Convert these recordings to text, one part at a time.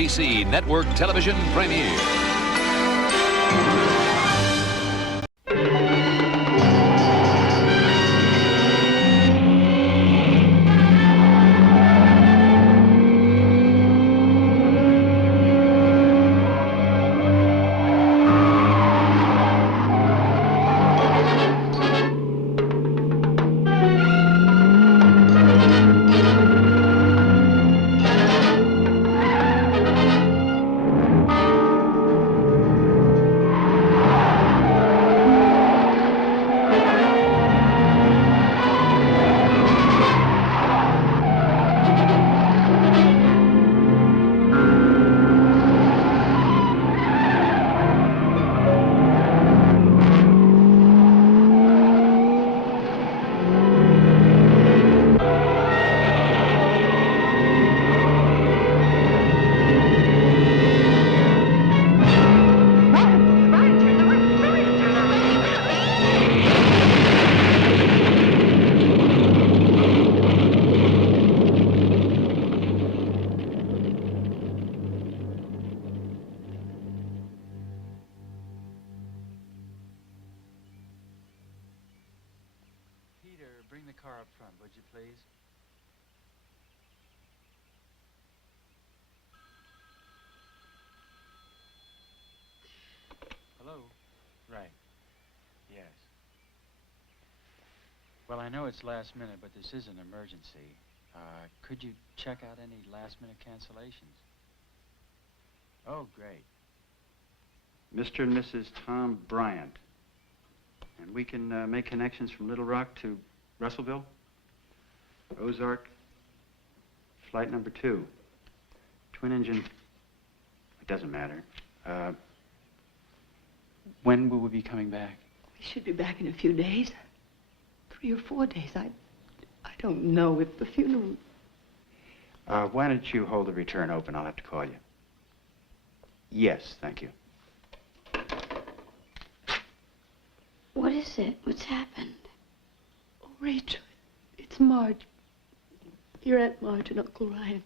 NBC Network Television premiere. Bring the car up front, would you please? Hello? Right. Yes. Well, I know it's last minute, but this is an emergency. Could you check out any last-minute cancellations? Oh, great. Mr. and Mrs. Tom Bryant. And we can make connections from Little Rock to Russellville, Ozark, flight number 2. Twin engine, it doesn't matter. When will we be coming back? We should be back in a few days. 3 or 4 days. I don't know if the funeral... Why don't you hold the return open? I'll have to call you. Yes, thank you. What is it? What's happened? Oh, Rachel, it's Marge. Your Aunt Marge and Uncle Ryan.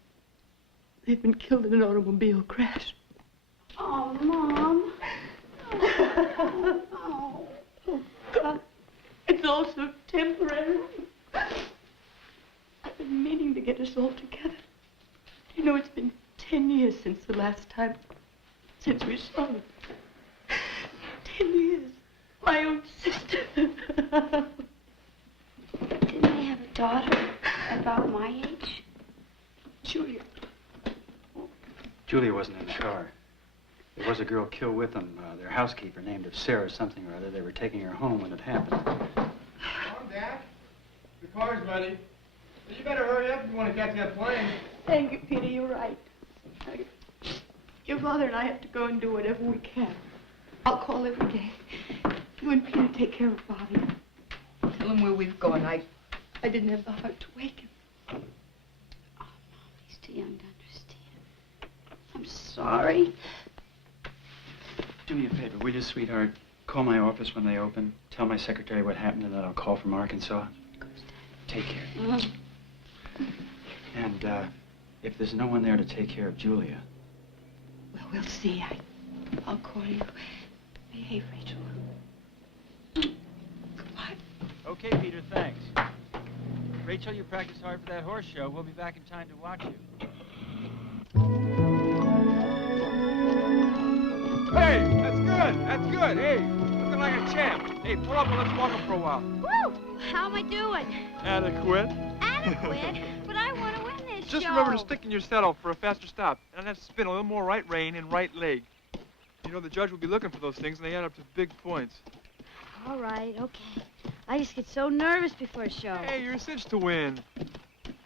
They've been killed in an automobile crash. Oh, Mom. Oh, God. It's all so temporary. I've been meaning to get us all together. You know, it's been 10 years since the last time, since we saw them. 10 years. My own sister. Didn't they have a daughter about my age? Julia. Julia wasn't in the car. There was a girl killed with them, their housekeeper, named of Sarah something or other. They were taking her home when it happened. Come on, Dad. The car's ready. You better hurry up if you want to catch that plane. Thank you, Peter. You're right. Your father and I have to go and do whatever we can. I'll call every day. You and Peter take care of Bobby. Tell him where we've gone. I didn't have the heart to wake him. Oh, Mom, he's too young to understand. I'm sorry. Do me a favor, will you, sweetheart? Call my office when they open. Tell my secretary what happened and that I'll call from Arkansas. Take care. And if there's no one there to take care of Julia... Well, we'll see. I'll call you. Behave, Rachel. Goodbye. Okay, Peter, thanks. Rachel, you practice hard for that horse show. We'll be back in time to watch you. Hey, that's good. That's good. Hey, looking like a champ. Hey, pull up and let's walk him for a while. Woo! How am I doing? Adequate. Adequate? But I want to win this Just show. remember to stick in your saddle for a faster stop. And have to spin a little more right rein and right leg. You know, the judge will be looking for those things, and they add up to big points. All right, okay. I just get so nervous before a show. Hey, you're a cinch to win.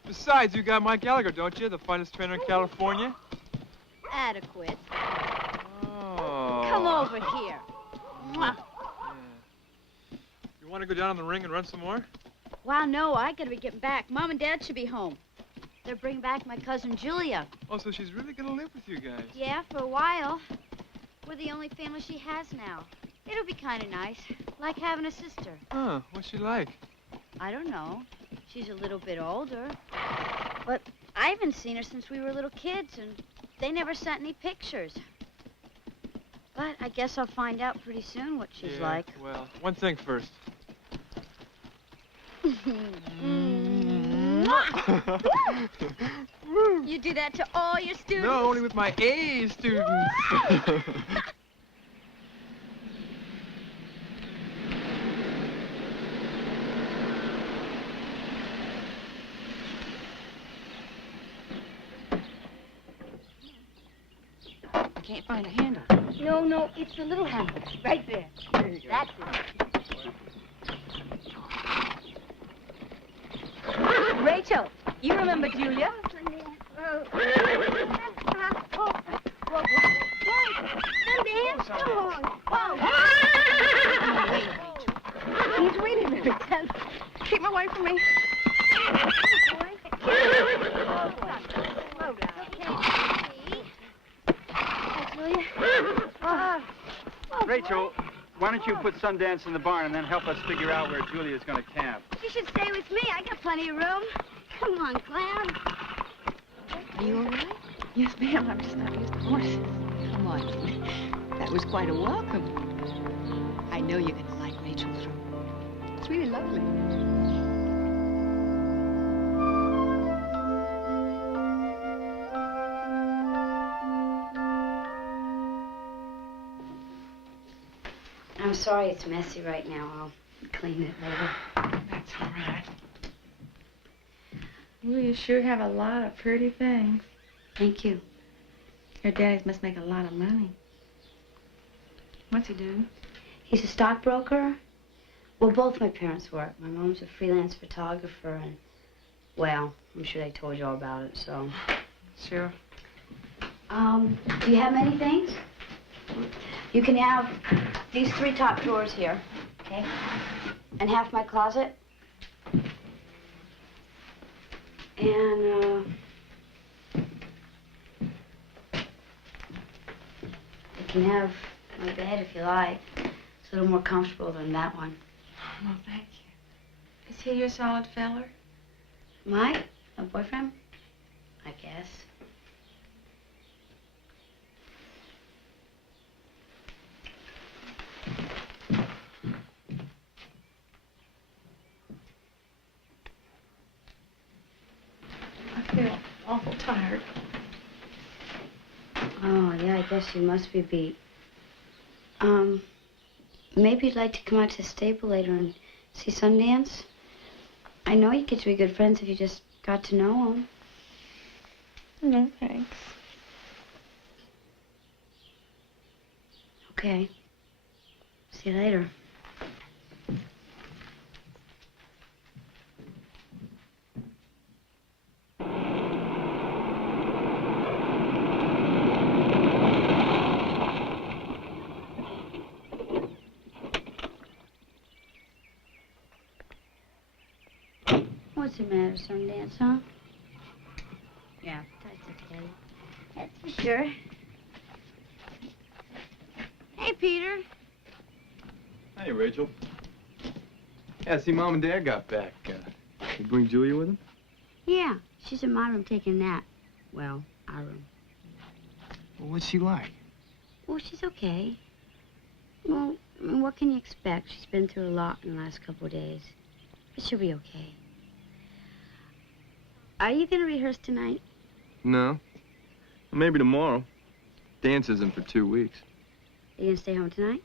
Besides, you got Mike Gallagher, don't you? The finest trainer in California. Adequate. Oh. Come over here. Mwah. Yeah. You want to go down in the ring and run some more? Wow, no, I gotta be getting back. Mom and Dad should be home. They're bringing back my cousin Julia. Oh, so she's really gonna live with you guys? Yeah, for a while. We're the only family she has now. It'll be kind of nice, like having a sister. Huh, what's she like? I don't know. She's a little bit older. But I haven't seen her since we were little kids, and they never sent any pictures. But I guess I'll find out pretty soon what she's like. Well, one thing first. You do that to all your students? No, only with my A students. I can't find a handle. No, it's the little handle. Right there. There you go. That's it. Rachel, you remember Julia? Please wait a minute. Keep away from me. Rachel, why don't you put Sundance in the barn and then help us figure out where Julia's going to camp? You should stay with me. I got plenty of room. Come on, Clem. Are you all right? Yes, ma'am. I'm just not used to horses. Come on. That was quite a welcome. I know you're going to like Rachel's room. It's really lovely. I'm sorry it's messy right now. I'll clean it later. That's all right. Well, you sure have a lot of pretty things. Thank you. Your daddy must make a lot of money. What's he do? He's a stockbroker. Well, both my parents work. My mom's a freelance photographer, and, well, I'm sure they told you all about it, so. Sure. Do you have many things? You can have these 3 top drawers here, okay? And half my closet. And, you can have my bed if you like. It's a little more comfortable than that one. Well, thank you. Is he your solid feller? My boyfriend? I guess. I feel awful tired. Oh, yeah, I guess you must be beat. Maybe you'd like to come out to the stable later and see Sundance? I know you'd get to be good friends if you just got to know him. No, thanks. Okay. See you later. What's the matter, Sundance, huh? Yeah, that's okay. That's for sure. Hey, Peter. Hey, Rachel. Yeah, see, Mom and Dad got back. You bring Julia with them? Yeah, she's in my room taking a nap. Well, our room. Well, what's she like? Well, she's okay. Well, I mean, what can you expect? She's been through a lot in the last couple of days. But she'll be okay. Are you going to rehearse tonight? No. Maybe tomorrow. Dance isn't for 2 weeks. Are you going to stay home tonight?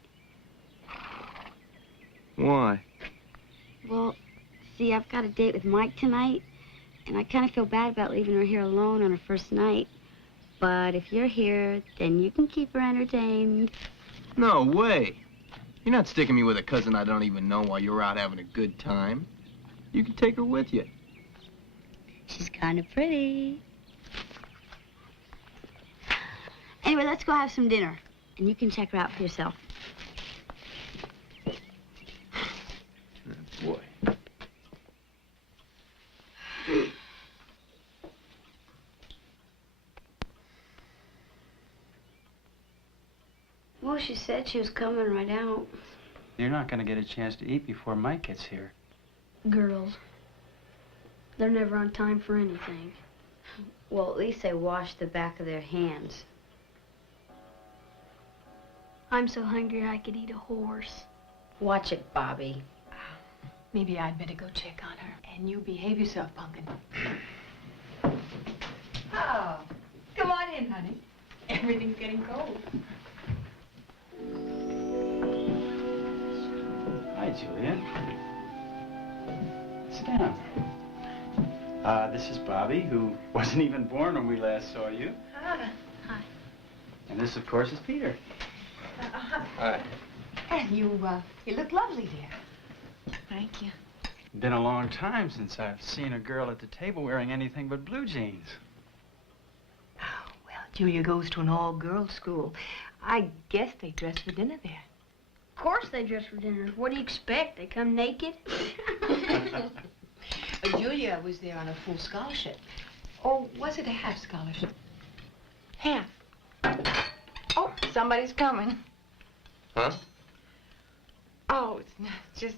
Why? Well, see, I've got a date with Mike tonight, and I kind of feel bad about leaving her here alone on her first night. But if you're here, then you can keep her entertained. No way. You're not sticking me with a cousin I don't even know while you're out having a good time. You can take her with you. She's kind of pretty. Anyway, let's go have some dinner, and you can check her out for yourself. Boy. Well, she said she was coming right out. You're not going to get a chance to eat before Mike gets here. Girls. They're never on time for anything. Well, at least they wash the back of their hands. I'm so hungry I could eat a horse. Watch it, Bobby. Maybe I'd better go check on her. And you behave yourself, Pumpkin. Oh, come on in, honey. Everything's getting cold. Hi, Julia. Sit down. This is Bobby, who wasn't even born when we last saw you. Hi. And this, of course, is Peter. Hi. And you look lovely, dear. Thank you. Been a long time since I've seen a girl at the table wearing anything but blue jeans. Oh, well, Julia goes to an all-girls school. I guess they dress for dinner there. Of course they dress for dinner. What do you expect? They come naked? Julia was there on a full scholarship. Or was it a half scholarship? Half. Oh, somebody's coming. Huh? Oh, it's not just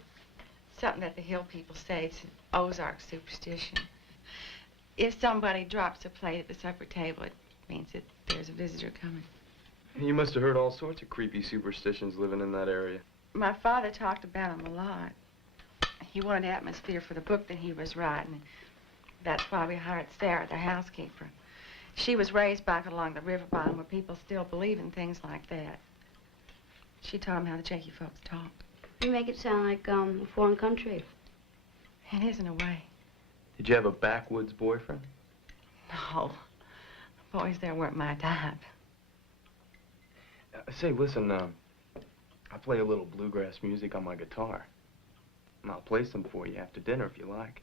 something that the Hill people say. It's an Ozark superstition. If somebody drops a plate at the supper table, it means that there's a visitor coming. You must have heard all sorts of creepy superstitions living in that area. My father talked about them a lot. He wanted atmosphere for the book that he was writing. And that's why we hired Sarah, the housekeeper. She was raised back along the river bottom where people still believe in things like that. She taught him how the Cherokee folks talk. You make it sound like a foreign country. It is in a way. Did you have a backwoods boyfriend? No. The boys there weren't my type. Say, listen, I play a little bluegrass music on my guitar. And I'll play some for you after dinner if you like.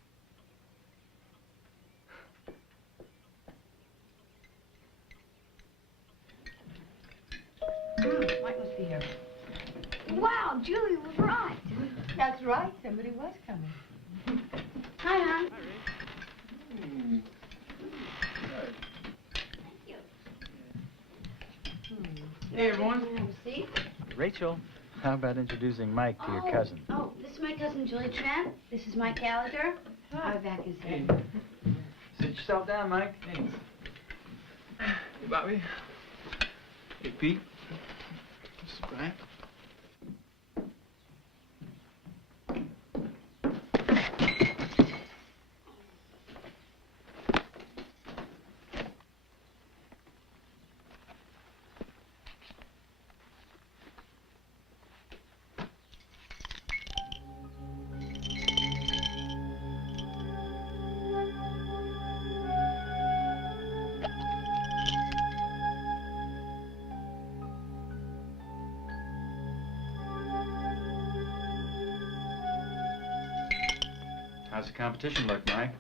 Mike must be here. Wow, Julia was right. That's right. Somebody was coming. Hi, hon. Hey, everyone. Have a seat. Rachel, how about introducing Mike to your cousin? Oh, this is my cousin Julie Trent. This is Mike Gallagher. I'll be back in a second. Sit yourself down, Mike. Thanks. Hey, Bobby. Hey, Pete. This is Brian. How's the competition look, Mike?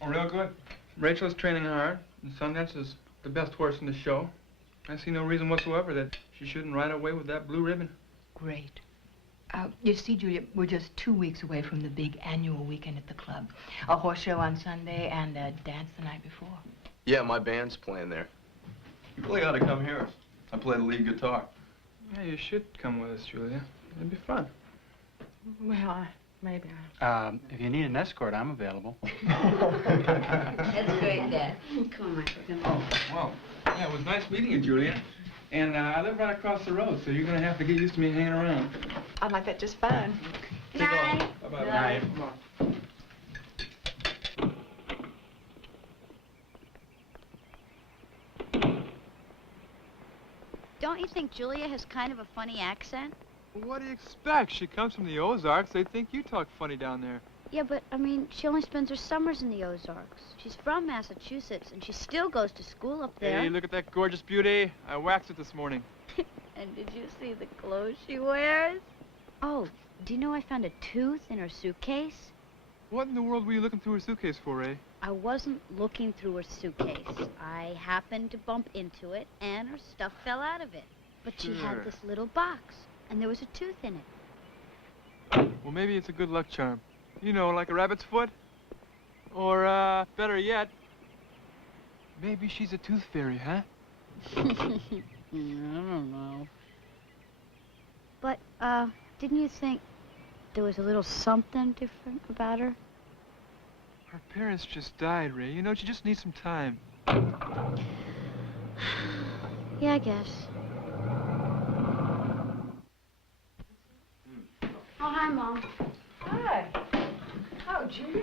Oh, real good. Rachel's training hard, and Sundance is the best horse in the show. I see no reason whatsoever that she shouldn't ride away with that blue ribbon. Great. You see, Julia, we're just 2 weeks away from the big annual weekend at the club. A horse show on Sunday and a dance the night before. Yeah, my band's playing there. You really ought to come here. I play the lead guitar. Yeah, you should come with us, Julia. It'd be fun. Well, maybe If you need an escort, I'm available. That's great, Dad. Come on, Mike. We're gonna... Oh, wow. Yeah, it was nice meeting you, Julia. And I live right across the road, so you're going to have to get used to me hanging around. I'd like that just fine. Good night. Bye-bye. Night. Come on. Don't you think Julia has kind of a funny accent? Well, what do you expect? She comes from the Ozarks. They think you talk funny down there. Yeah, but, I mean, she only spends her summers in the Ozarks. She's from Massachusetts, and she still goes to school up there. Hey, look at that gorgeous beauty. I waxed it this morning. And did you see the clothes she wears? Oh, do you know I found a tooth in her suitcase? What in the world were you looking through her suitcase for, Ray? I wasn't looking through her suitcase. I happened to bump into it, and her stuff fell out of it. But she Sure. had this little box, and there was a tooth in it. Well, maybe it's a good luck charm. You know, like a rabbit's foot. Or, better yet, maybe she's a tooth fairy, huh? I don't know. But, didn't you think there was a little something different about her? Her parents just died, Ray. You know, she just needs some time. Yeah, I guess. Oh, hi, Mom. Hi. Oh, Julia?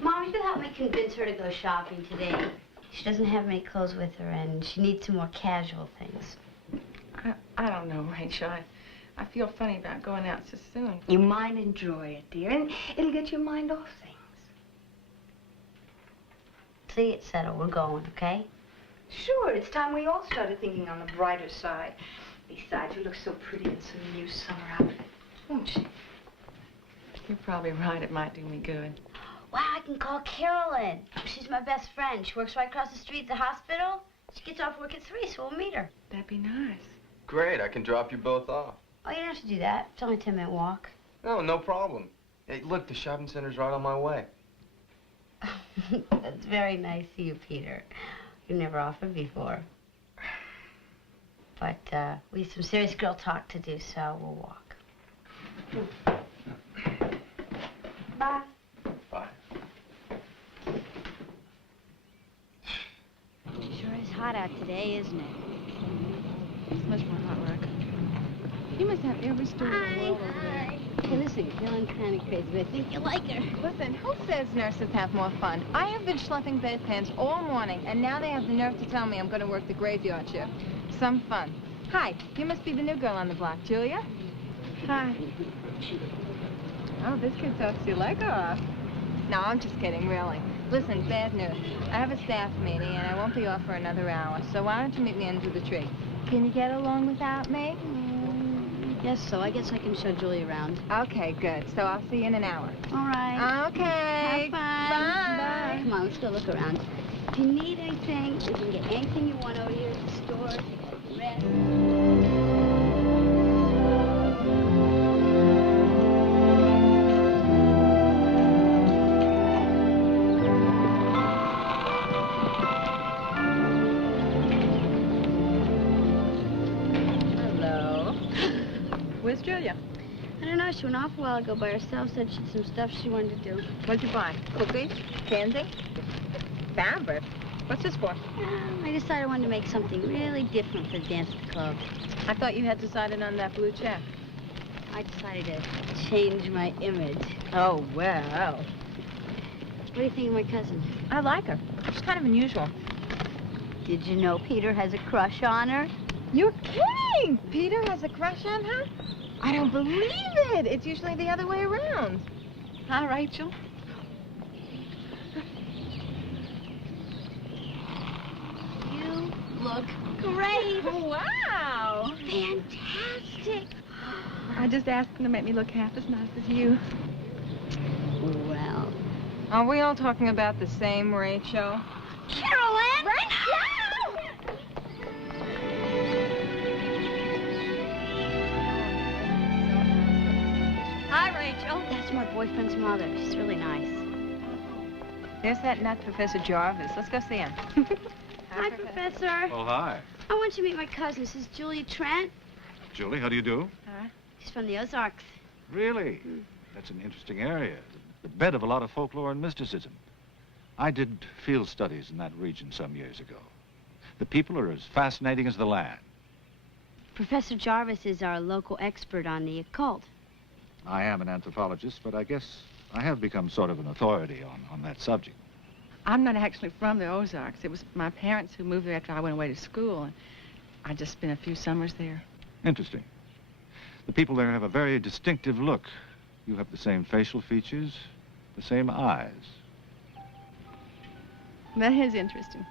Mom, you could help me convince her to go shopping today. She doesn't have any clothes with her, and she needs some more casual things. I don't know, Rachel. I feel funny about going out so soon. You might enjoy it, dear, and it'll get your mind off things. See, it's settled. We're going, okay? Sure, it's time we all started thinking on the brighter side. Besides, you look so pretty in some new summer outfit, won't you? You're probably right. It might do me good. Wow, I can call Carolyn. She's my best friend. She works right across the street at the hospital. She gets off work at 3, so we'll meet her. That'd be nice. Great, I can drop you both off. Oh, you don't have to do that. It's only a 10-minute walk. Oh, no problem. Hey, look, the shopping center's right on my way. That's very nice of you, Peter. You never offered before. But we have some serious girl talk to do, so we'll walk. Bye. Bye. Sure is hot out today, isn't it? It's much more hot work. You must have every story in the world over there. Hey, listen, you're feeling kind of crazy, but I think you like her. Listen, who says nurses have more fun? I have been schlepping bedpans all morning, and now they have the nerve to tell me I'm going to work the graveyard shift. Some fun. Hi, you must be the new girl on the block, Julia? Hi. Oh, this kid talks your leg off. No, I'm just kidding, really. Listen, bad news. I have a staff meeting, and I won't be off for another hour, so why don't you meet me under the tree? Can you get along without me? Yes, so I guess I can show Julie around. Okay, good. So I'll see you in an hour. All right. Okay. Have fun. Bye. Come on, let's go look around. If you need anything, you can get anything you want over here at the store. You got rest. Where's Julia? I don't know. She went off a while ago by herself. Said she had some stuff she wanted to do. What'd you buy? Cookies? Candy? Fabric? What's this for? I decided I wanted to make something really different for the dance at the club. I thought you had decided on that blue check. I decided to change my image. Oh, well. What do you think of my cousin? I like her. She's kind of unusual. Did you know Peter has a crush on her? You're kidding! Peter has a crush on her? I don't believe it. It's usually the other way around. Huh, Rachel? You look great. Wow. Fantastic. I just asked him to make me look half as nice as you. Well. Are we all talking about the same Rachel? Carolyn! Rachel! Hi, Rachel. That's my boyfriend's mother. She's really nice. There's that nut, Professor Jarvis. Let's go see him. Hi, Professor. Oh, hi. I want you to meet my cousin. This is Julia Trent. Julie, how do you do? She's from the Ozarks. Really? That's an interesting area. The bed of a lot of folklore and mysticism. I did field studies in that region some years ago. The people are as fascinating as the land. Professor Jarvis is our local expert on the occult. I am an anthropologist, but I guess I have become sort of an authority on that subject. I'm not actually from the Ozarks. It was my parents who moved there after I went away to school, and I just spent a few summers there. Interesting. The people there have a very distinctive look. You have the same facial features, the same eyes. That is interesting.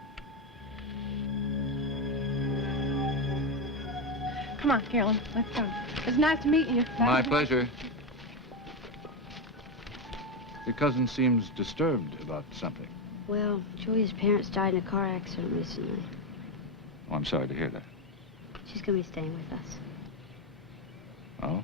Come on, Carolyn, let's go. It's nice to meet you. My pleasure. Your cousin seems disturbed about something. Well, Julia's parents died in a car accident recently. Oh, I'm sorry to hear that. She's going to be staying with us. Oh?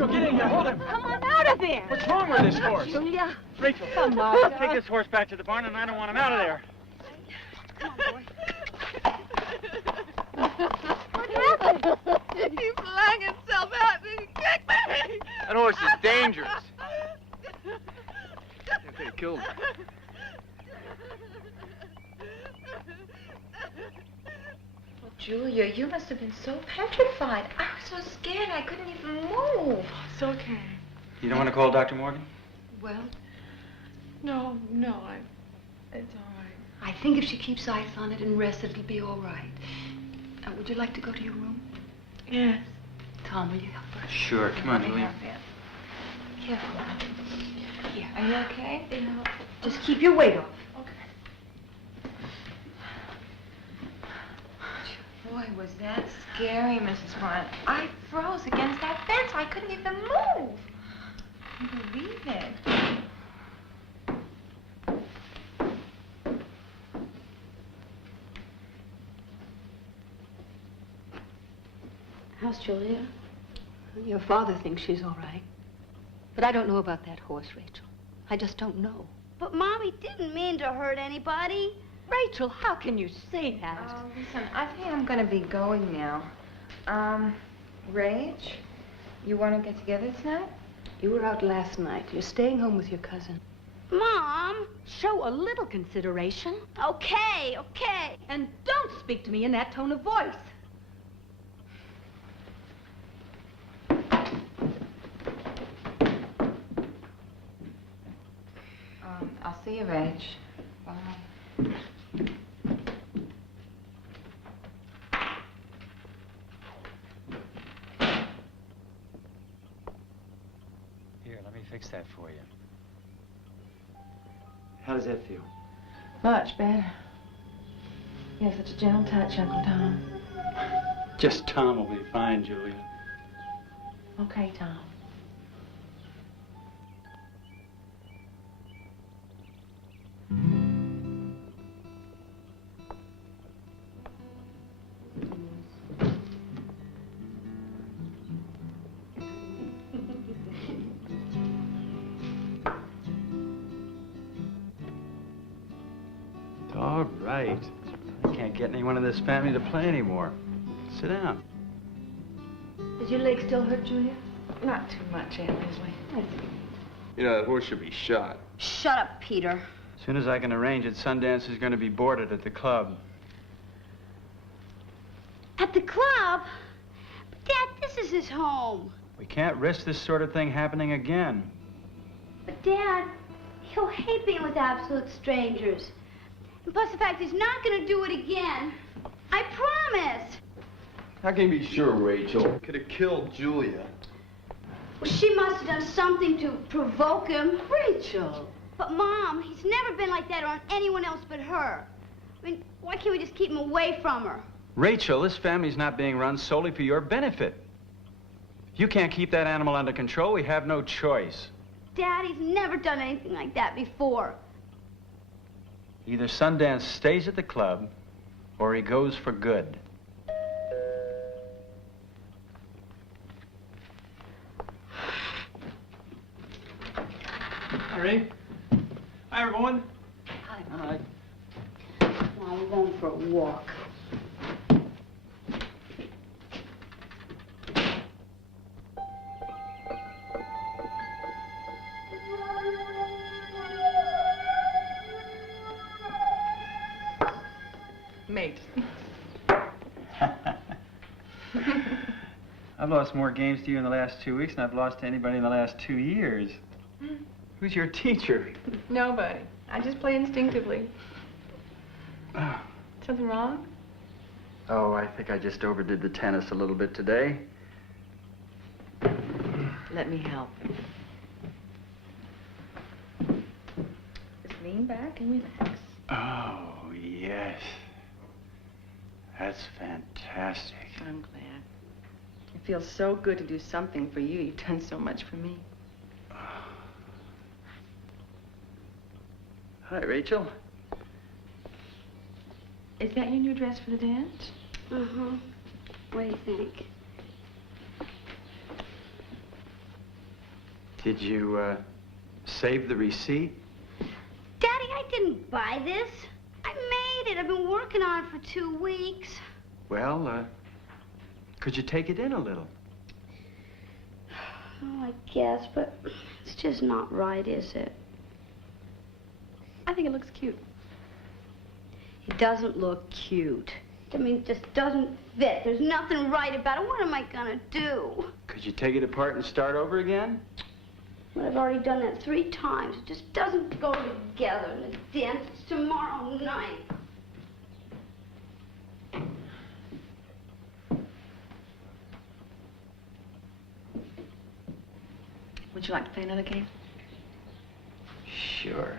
Rachel, get in here. Hold him. Come on out of there. What's wrong with this horse? Julia. Rachel, Come on. take this horse back to the barn, and I don't want him out of there. Come on, boy. What happened? He flung himself out and kicked me. That horse is dangerous. They could have killed him. Well, Julia, you must have been so petrified. I was so scared I couldn't even move. It's okay. You don't want to call Dr. Morgan? Well, no, it's all right. I think if she keeps eyes on it and rests, it'll be all right. Would you like to go to your room? Yes. Tom, will you help her? Sure. Come on, Julia. Careful. Here. Are you okay? Yeah. Just keep your weight off. Boy, was that scary, Mrs. Vaughn. I froze against that fence. I couldn't even move. I couldn't believe it. How's Julia? Your father thinks she's all right. But I don't know about that horse, Rachel. I just don't know. But Mommy didn't mean to hurt anybody. Rachel, how can you say that? Listen, I think I'm going to be going now. Rach, you want to get together tonight? You were out last night. You're staying home with your cousin. Mom! Show a little consideration. Okay. And don't speak to me in that tone of voice. I'll see you, Rach. Bye. Here, let me fix that for you. How does that feel? Much better. You have such a gentle touch, Uncle Tom. Just Tom will be fine, Julia. Okay, Tom. All right. I can't get anyone in this family to play anymore. Sit down. Does your leg still hurt, Julia? Not too much, Aunt Leslie. You know, that horse should be shot. Shut up, Peter. As soon as I can arrange it, Sundance is going to be boarded at the club. At the club? But Dad, this is his home. We can't risk this sort of thing happening again. But Dad, he'll hate being with absolute strangers. And plus the fact he's not going to do it again. I promise. How can you be sure, Rachel? Could have killed Julia. Well, she must have done something to provoke him. Rachel. But Mom, he's never been like that on anyone else but her. I mean, why can't we just keep him away from her? Rachel, this family's not being run solely for your benefit. If you can't keep that animal under control, we have no choice. Daddy's never done anything like that before. Either Sundance stays at the club, or he goes for good. Hi, Ray. Hi, everyone. Hi. Come on, we're going for a walk. Mate. I've lost more games to you in the last 2 weeks than I've lost to anybody in the last 2 years. Who's your teacher? Nobody. I just play instinctively. Something wrong? Oh, I think I just overdid the tennis a little bit today. Let me help. Just lean back and relax. Oh, yes. That's fantastic. I'm glad. It feels so good to do something for you. You've done so much for me. Hi, Rachel. Is that your new dress for the dance? Uh-huh. What do you think? Did you, save the receipt? Daddy, I didn't buy this. I made it. I've been working on it for 2 weeks. Well, could you take it in a little? Oh, I guess, but it's just not right, is it? I think it looks cute. It doesn't look cute. I mean, it just doesn't fit. There's nothing right about it. What am I gonna do? Could you take it apart and start over again? Well, I've already done that 3 times. It just doesn't go together. And the dance is tomorrow night. Would you like to play another game? Sure.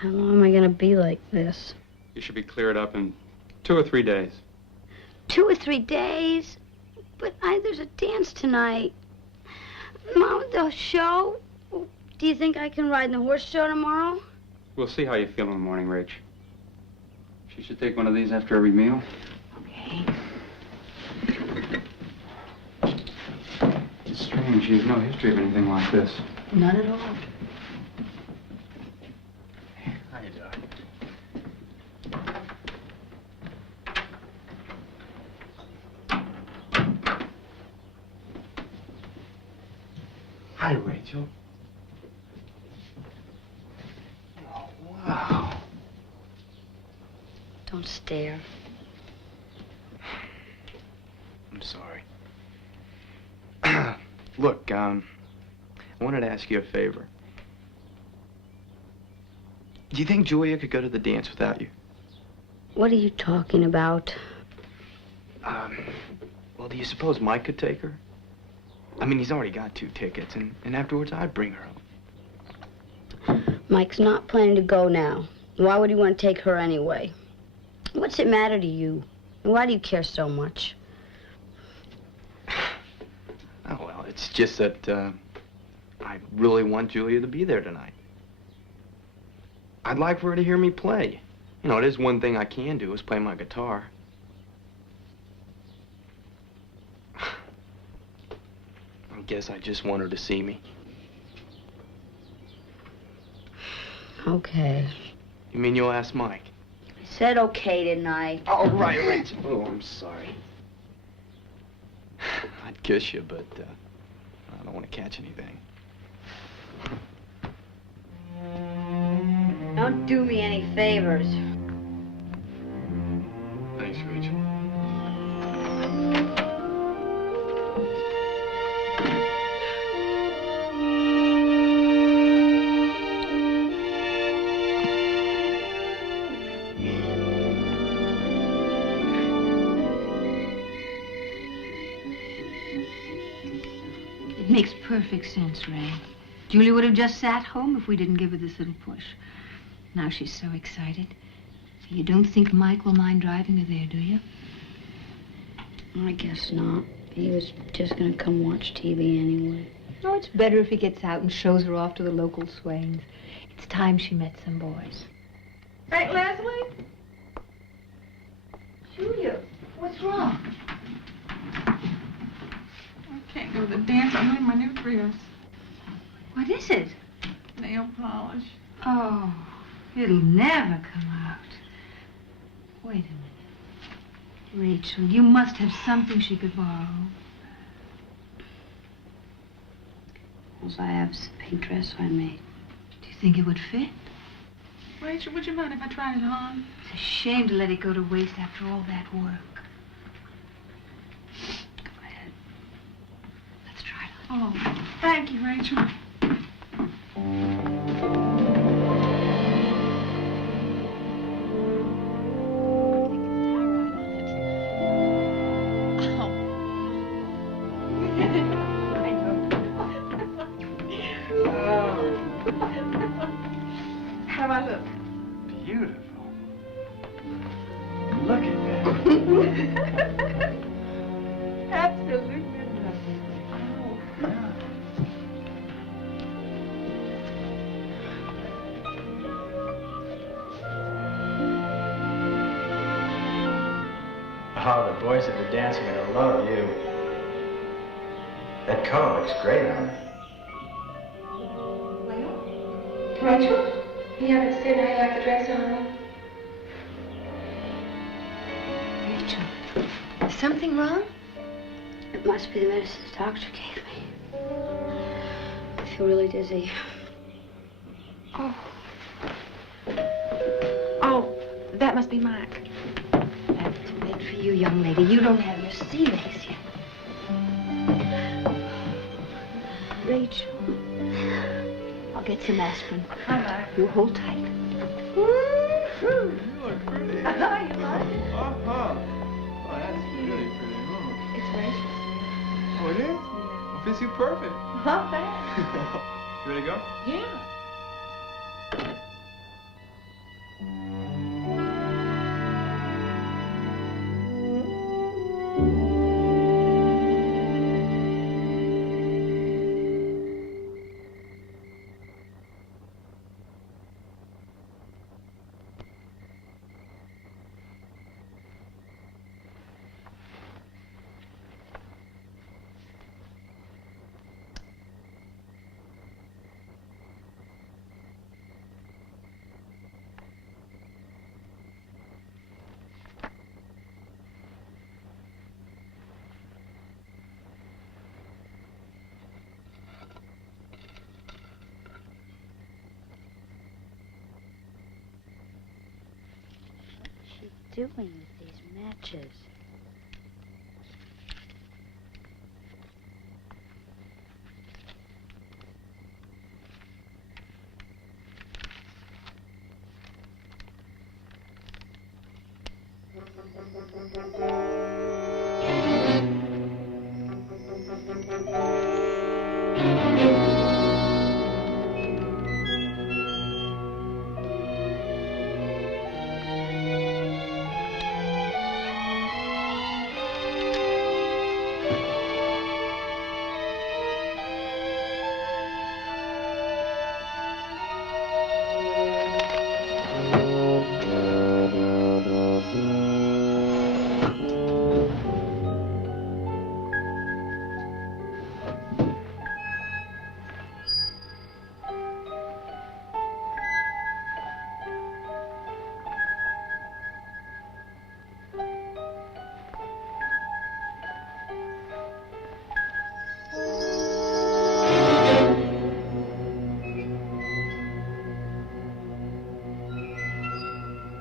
How long am I gonna be like this? You should be cleared up in 2 or 3 days. 2 or 3 days? But there's a dance tonight. Mom, the show? Do you think I can ride in the horse show tomorrow? We'll see how you feel in the morning, Rach. She should take one of these after every meal. Okay. It's strange. She has no history of anything like this. None at all. Hi, Doc. Hi, Rachel. Oh, wow. Don't stare. I'm sorry. Look, I wanted to ask you a favor. Do you think Julia could go to the dance without you? What are you talking about? Well, do you suppose Mike could take her? I mean, he's already got 2 tickets, and afterwards I'd bring her up. Mike's not planning to go now. Why would he want to take her anyway? What's it matter to you? And why do you care so much? Oh, well, it's just that, I really want Julia to be there tonight. I'd like for her to hear me play. You know, it is one thing I can do, is play my guitar. I guess I just want her to see me. Okay. You mean you'll ask Mike? I said okay, didn't I? Oh, right. Oh, I'm sorry. I'd kiss you, but I don't want to catch anything. Don't do me any favors. Thanks, Rachel. It makes perfect sense, Ray. Julie would have just sat home if we didn't give her this little push. Now she's so excited. So you don't think Mike will mind driving her there, do you? I guess not. He was just gonna come watch TV anyway. Oh, it's better if he gets out and shows her off to the local swains. It's time she met some boys. Right, Leslie? Julia, what's wrong? I can't go to the dance. I'm wearing my new dress. What is it? Nail polish. Oh, it'll never come out. Wait a minute. Rachel, you must have something she could borrow. All I have is a pink dress I made. Do you think it would fit? Rachel, would you mind if I tried it on? It's a shame to let it go to waste after all that work. Go ahead. Let's try it on. Oh, thank you, Rachel. How do I look? Beautiful. Look at that. Absolutely lovely. Yeah. Oh, the boys at the dance are gonna love you. That color looks great on her. Rachel, you haven't said how you like the dress on me. Rachel, is something wrong? It must be the medicine the doctor gave me. I feel really dizzy. Oh. Oh, that must be Mike. That's too late for you, young lady. You don't have your sea legs yet. Rachel, I'll get some aspirin. Hi, Mike. You hold tight. You look pretty. You like it? Uh-huh. Oh, that's really pretty. It's Rachel. Oh, it is? Well, fits you perfect. Not bad. You ready to go? Yeah. Doing with these matches?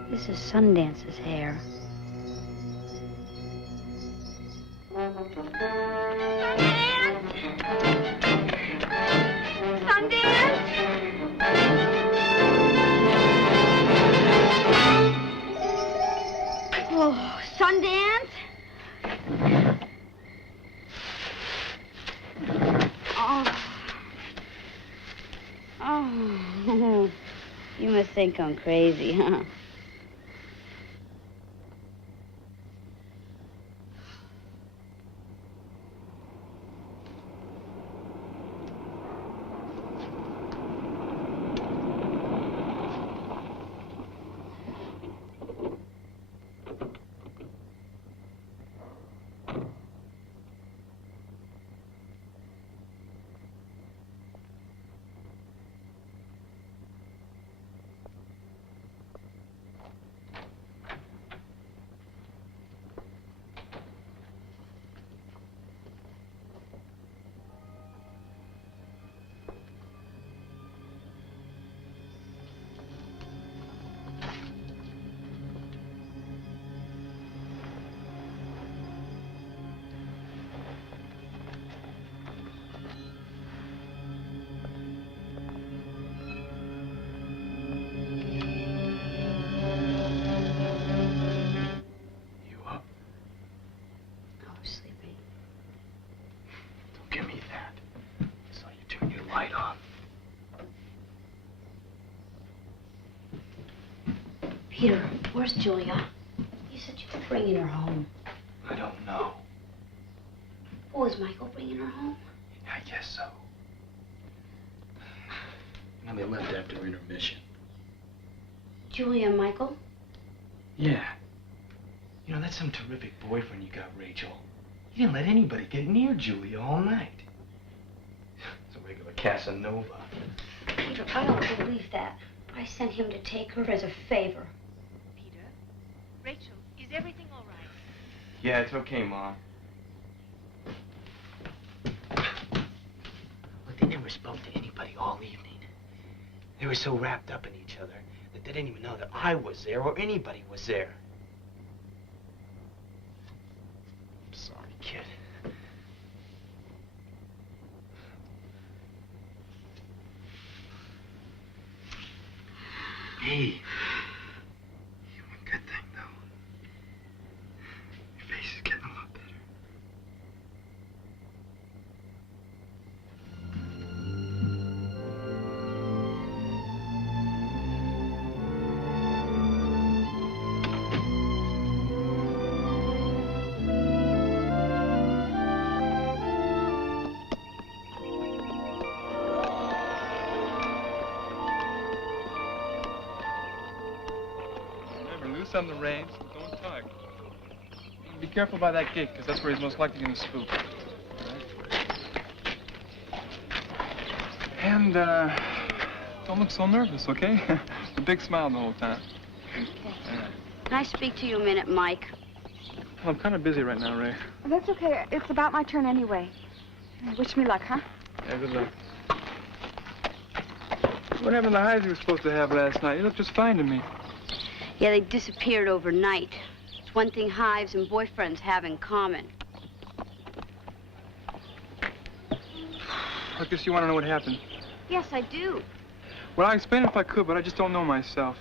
This is Sundance's hair. Oh, Sundance? Oh, you must think I'm crazy, huh? Peter, where's Julia? You said you were bringing her home. I don't know. Oh, is Michael bringing her home? I guess so. Now they left after intermission. Julia and Michael? Yeah. You know, that's some terrific boyfriend you got, Rachel. You didn't let anybody get near Julia all night. It's a regular Casanova. Peter, I don't believe that. I sent him to take her as a favor. Peter? Rachel, is everything all right? Yeah, it's okay, Mom. Look, they never spoke to anybody all evening. They were so wrapped up in each other that they didn't even know that I was there or anybody was there. I'm sorry, kid. Hey. One good thing, though. Your face is getting a lot better. On the reins, but don't tug. Be careful by that gate, because that's where he's most likely going to spook. Right. And, don't look so nervous, okay? A big smile the whole time. Okay. Can I speak to you a minute, Mike? Well, I'm kind of busy right now, Ray. That's okay. It's about my turn anyway. Wish me luck, huh? Yeah, good luck. What happened to the hives you were supposed to have last night? You looked just fine to me. Yeah, they disappeared overnight. It's one thing hives and boyfriends have in common. I guess you want to know what happened. Yes, I do. Well, I'll explain if I could, but I just don't know myself.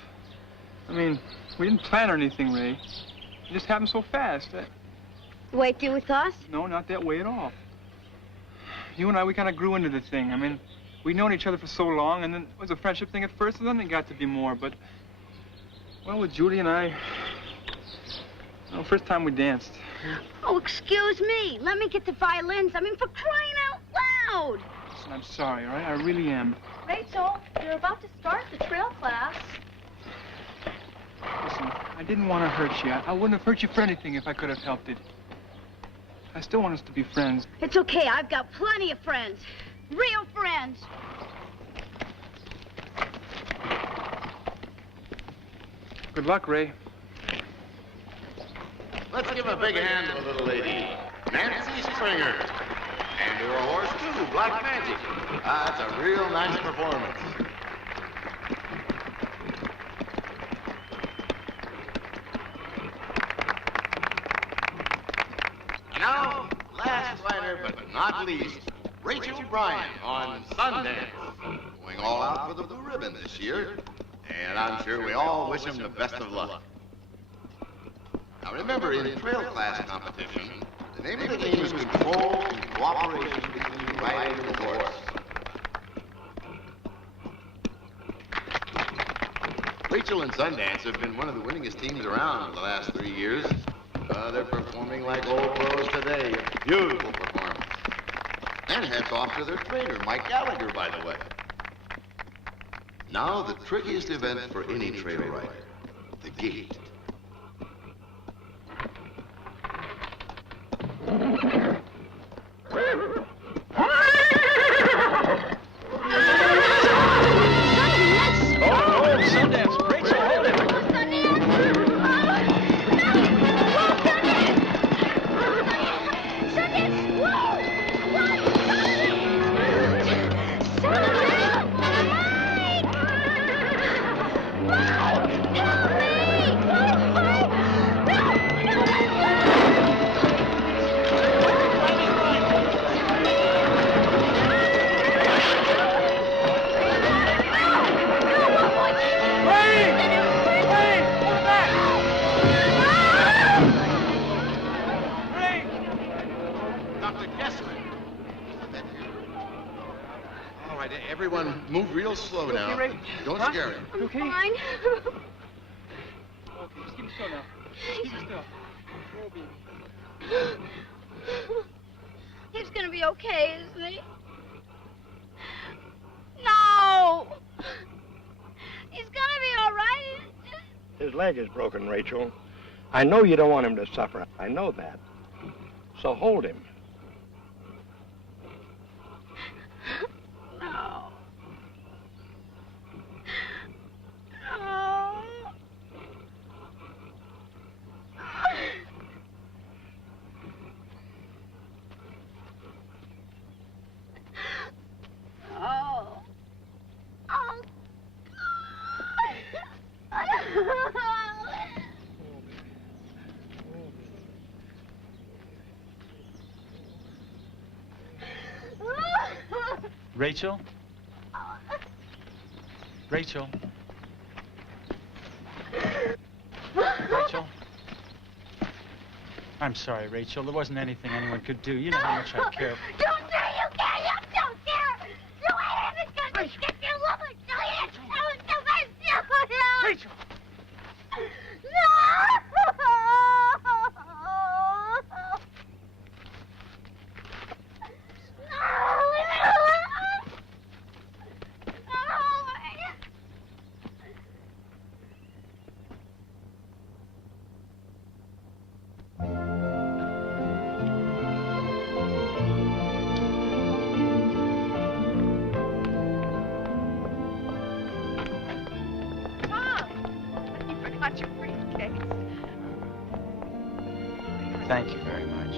I mean, we didn't plan or anything, Ray. It just happened so fast. The way it did with us? No, not that way at all. You and I, we kind of grew into the thing. I mean, we'd known each other for so long, and then it was a friendship thing at first, and then it got to be more, but... Well, with Judy and I, well, first time we danced. Oh, excuse me. Let me get the violins. I mean, for crying out loud. Listen, I'm sorry, all right? I really am. Rachel, you're about to start the trail class. Listen, I didn't want to hurt you. I wouldn't have hurt you for anything if I could have helped it. I still want us to be friends. It's okay. I've got plenty of friends. Real friends. Good luck, Ray. Let's give a big hand to the little lady, Nancy Springer. And to her horse, too, Black Magic. That's a real nice performance. And now, last rider, but not least, Rachel Bryan on Sundance. Going all out for the blue ribbon this year. And I'm sure we all wish him the best of luck. Now remember, in trail class competition, the name of the game is control and cooperation between the rider and the horse. Rachel and Sundance have been one of the winningest teams around for the last 3 years. They're performing like old pros today. A beautiful performance. And hats off to their trainer, Mike Gallagher, by the way. Now, the trickiest event for any trail rider, the gate. Sundance, Rachel, hold it. Everyone, move real slow now. Don't scare him. I'm fine. He's gonna be okay, isn't he? No! He's gonna be all right. His leg is broken, Rachel. I know you don't want him to suffer. I know that. So hold him. No. No. Oh. Oh. Rachel? Rachel? Rachel? I'm sorry, Rachel. There wasn't anything anyone could do. You know how much I care. Don't dare! You can't! You don't dare! You ain't even gonna get your woman! Rachel! Thank you very much.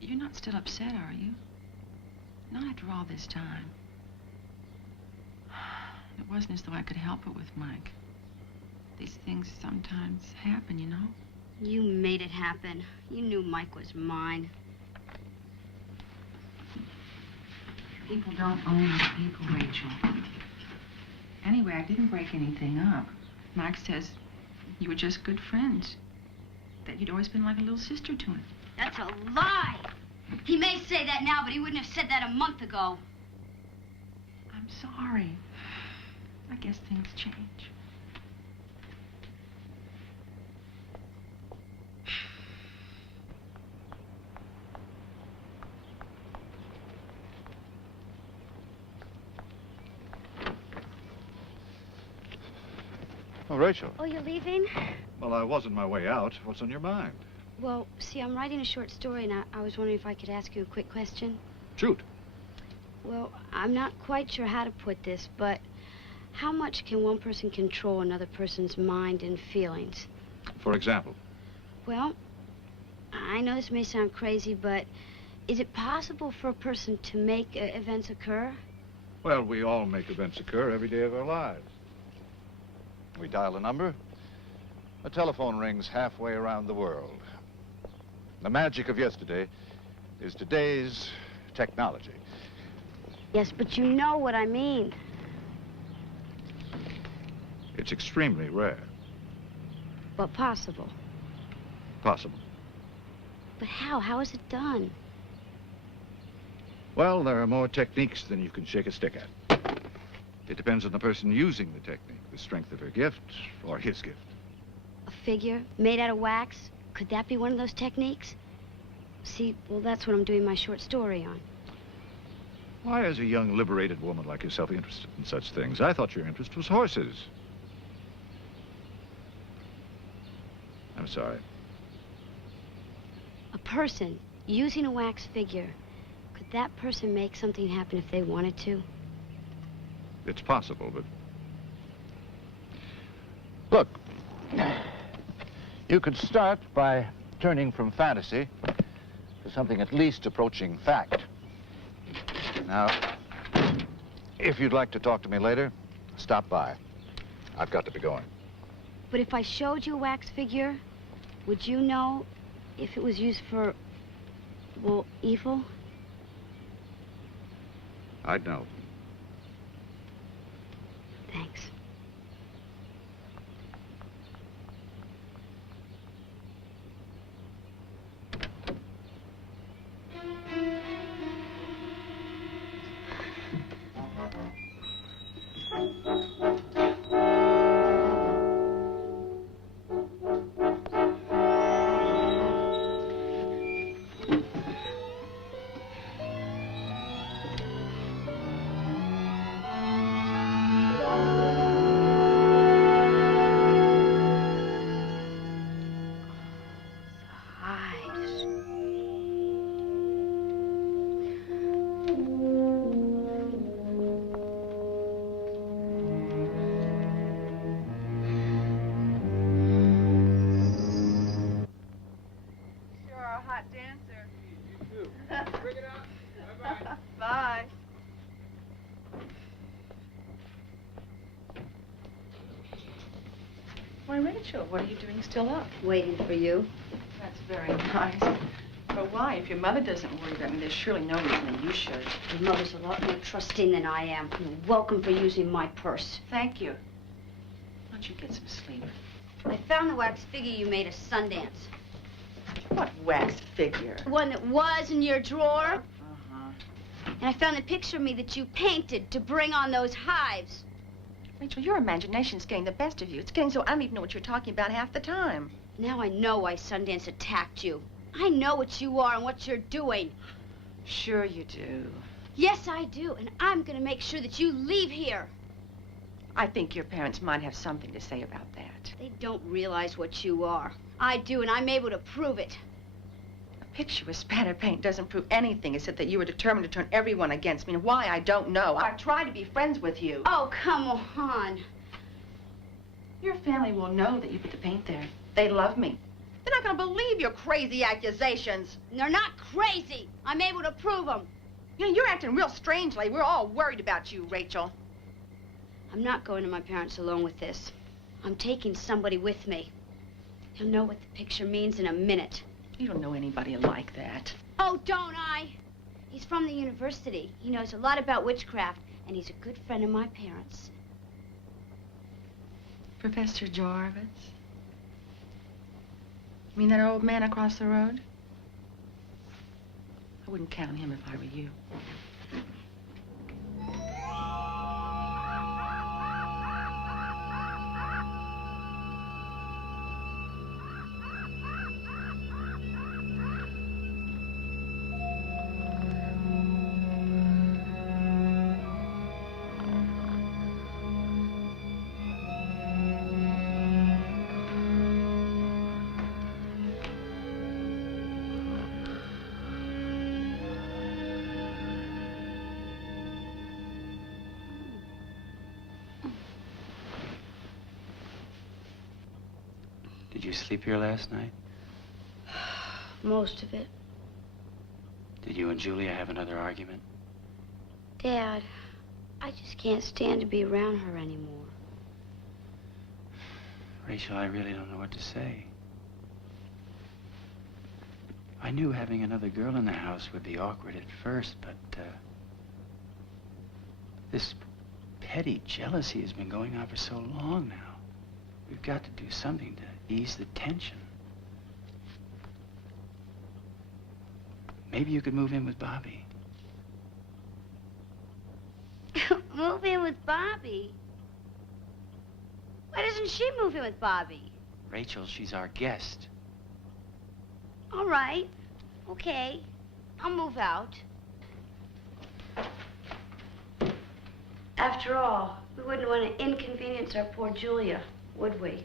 You're not still upset, are you? Not after all this time. It wasn't as though I could help it with Mike. These things sometimes happen, you know? You made it happen. You knew Mike was mine. People don't own other people, Rachel. Anyway, I didn't break anything up. Mike says you were just good friends. That you'd always been like a little sister to him. That's a lie. He may say that now, but he wouldn't have said that a month ago. I'm sorry. I guess things change. Oh, Rachel. Oh, you're leaving? Well, I was on my way out. What's on your mind? Well, see, I'm writing a short story, and I was wondering if I could ask you a quick question. Shoot. Well, I'm not quite sure how to put this, but how much can one person control another person's mind and feelings? For example? Well, I know this may sound crazy, but is it possible for a person to make events occur? Well, we all make events occur every day of our lives. We dial a number. A telephone rings halfway around the world. The magic of yesterday is today's technology. Yes, but you know what I mean. It's extremely rare. But possible. Possible. But how? How is it done? Well, there are more techniques than you can shake a stick at. It depends on the person using the technique, the strength of her gift or his gift. A figure made out of wax? Could that be one of those techniques? See, well, that's what I'm doing my short story on. Why is a young, liberated woman like yourself interested in such things? I thought your interest was horses. I'm sorry. A person using a wax figure, could that person make something happen if they wanted to? It's possible, but... Look, you could start by turning from fantasy to something at least approaching fact. Now, if you'd like to talk to me later, stop by. I've got to be going. But if I showed you a wax figure, would you know if it was used for, well, evil? I'd know. Thanks. Bye. Why, Rachel, what are you doing still up? Waiting for you. That's very nice. But why? If your mother doesn't worry about me, there's surely no reason that you should. Your mother's a lot more trusting than I am. You're welcome for using my purse. Thank you. Why don't you get some sleep? I found the wax figure you made at Sundance. What wax figure? The one that was in your drawer. And I found the picture of me that you painted to bring on those hives. Rachel, your imagination's getting the best of you. It's getting so I don't even know what you're talking about half the time. Now I know why Sundance attacked you. I know what you are and what you're doing. Sure you do. Yes, I do. And I'm going to make sure that you leave here. I think your parents might have something to say about that. They don't realize what you are. I do, and I'm able to prove it. A picture with spatter paint doesn't prove anything except that you were determined to turn everyone against me. And why, I don't know. I tried to be friends with you. Oh, come on. Your family will know that you put the paint there. They love me. They're not going to believe your crazy accusations. They're not crazy. I'm able to prove them. You know, you're acting real strangely. We're all worried about you, Rachel. I'm not going to my parents alone with this. I'm taking somebody with me. He'll know what the picture means in a minute. You don't know anybody like that. Oh, don't I? He's from the university. He knows a lot about witchcraft, and he's a good friend of my parents. Professor Jarvis? You mean that old man across the road? I wouldn't count him if I were you. Did you sleep here last night? Most of it. Did you and Julia have another argument? Dad, I just can't stand to be around her anymore. Rachel, I really don't know what to say. I knew having another girl in the house would be awkward at first, but, this petty jealousy has been going on for so long now. We've got to do something to ease the tension. Maybe you could move in with Bobby. Move in with Bobby? Why doesn't she move in with Bobby? Rachel, she's our guest. All right. Okay. I'll move out. After all, we wouldn't want to inconvenience our poor Julia, would we?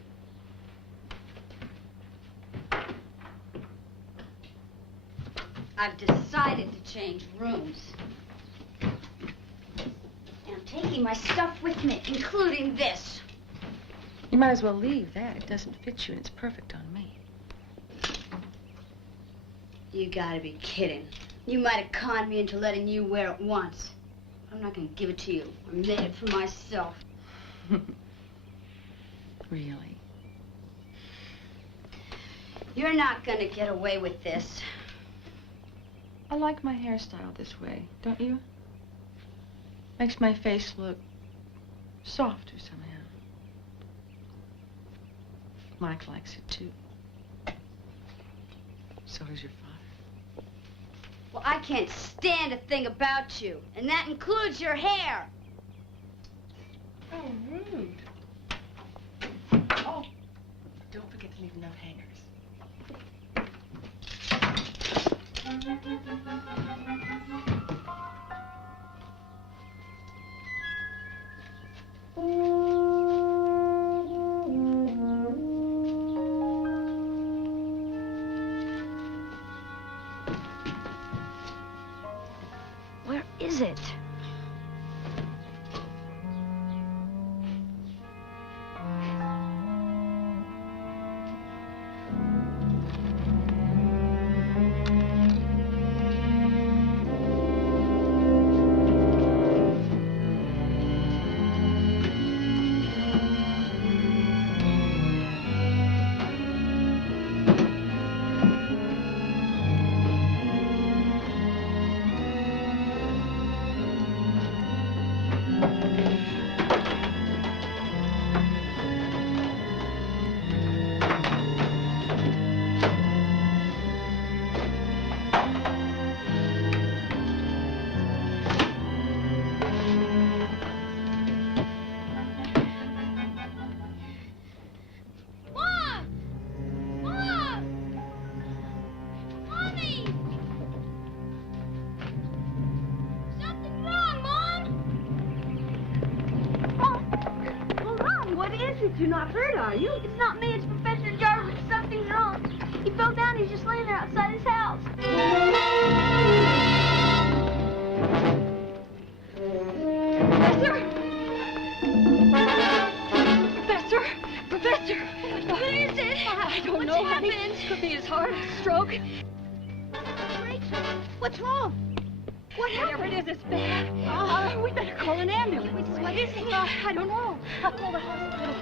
I've decided to change rooms. And I'm taking my stuff with me, including this. You might as well leave that. It doesn't fit you, and it's perfect on me. You gotta be kidding. You might have conned me into letting you wear it once. I'm not gonna give it to you. I made it for myself. Really? You're not gonna get away with this. I like my hairstyle this way, don't you? Makes my face look softer somehow. Mike likes it too. So does your father. Well, I can't stand a thing about you, and that includes your hair. Oh, rude. Oh, don't forget to leave enough hangers. Where is it? You're not hurt, are you? It's not me, it's Professor Jarvis. Something's wrong. He fell down, he's just laying there outside his house. Professor! Professor! What is it? I don't know. What's happened? Could be his heart, stroke. Rachel, what's wrong? What happened? Whatever it is, it's bad. We better call an ambulance. What is it? I don't know. I'll call the hospital.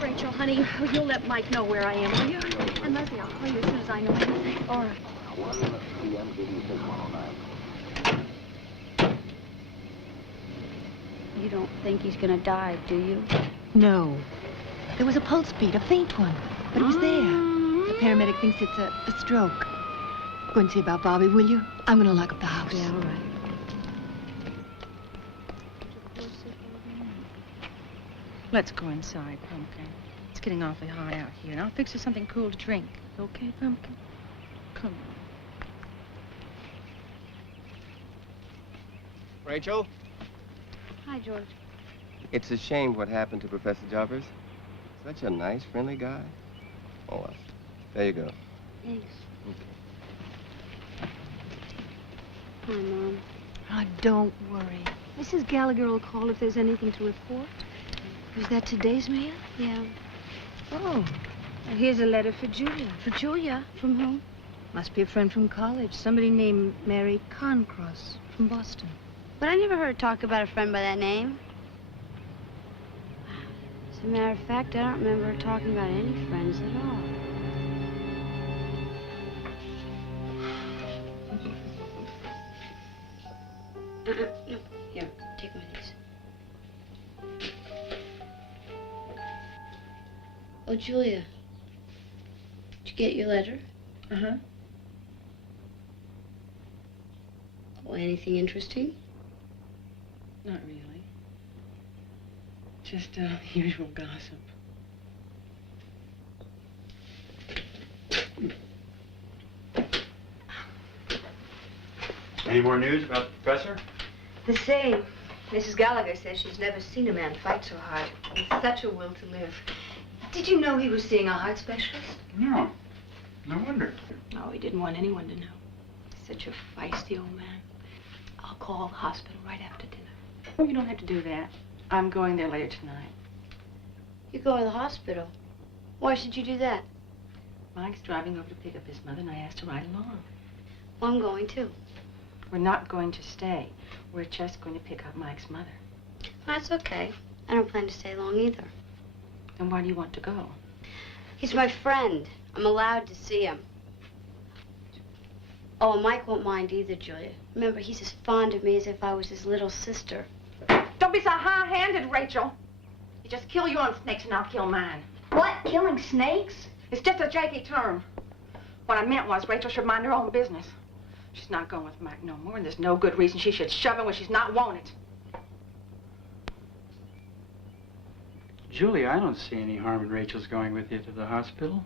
Rachel, honey, you'll let Mike know where I am, will you? And Leslie, I'll call you as soon as I know anything. All right. You don't think he's gonna die, do you? No. There was a pulse beat, a faint one, but it was there. The paramedic thinks it's a stroke. Go and see about Bobby, will you? I'm gonna lock up the house. Yeah, all right. Let's go inside, Pumpkin. It's getting awfully hot out here, and I'll fix you something cool to drink. Okay, Pumpkin? Come on. Rachel? Hi, George. It's a shame what happened to Professor Jarvis. Such a nice, friendly guy. Oh, well, there you go. Thanks. Hi, Mom. Oh, don't worry. Mrs. Gallagher will call if there's anything to report. Was that today's mail? Yeah. Oh. Well, here's a letter for Julia. For Julia? From whom? Must be a friend from college. Somebody named Mary Concross from Boston. But I never heard talk about a friend by that name. As a matter of fact, I don't remember her talking about any friends at all. No. Here, take one of these. Oh, Julia. Did you get your letter? Uh-huh. Oh, anything interesting? Not really. Just usual gossip. Any more news about the professor? The same. Mrs. Gallagher says she's never seen a man fight so hard. With such a will to live. Did you know he was seeing a heart specialist? No. No wonder. No, he didn't want anyone to know. Such a feisty old man. I'll call the hospital right after dinner. Oh, you don't have to do that. I'm going there later tonight. You go to the hospital. Why should you do that? Mike's driving over to pick up his mother, and I asked to ride along. Well, I'm going too. We're not going to stay. We're just going to pick up Mike's mother. That's okay. I don't plan to stay long either. Then why do you want to go? He's my friend. I'm allowed to see him. Oh, Mike won't mind either, Julia. Remember, he's as fond of me as if I was his little sister. Don't be so high-handed, Rachel. You just kill your own snakes and I'll kill mine. What? Killing snakes? It's just a janky term. What I meant was Rachel should mind her own business. She's not going with Mike no more, and there's no good reason she should shove him where she's not wanted. Julie, I don't see any harm in Rachel's going with you to the hospital.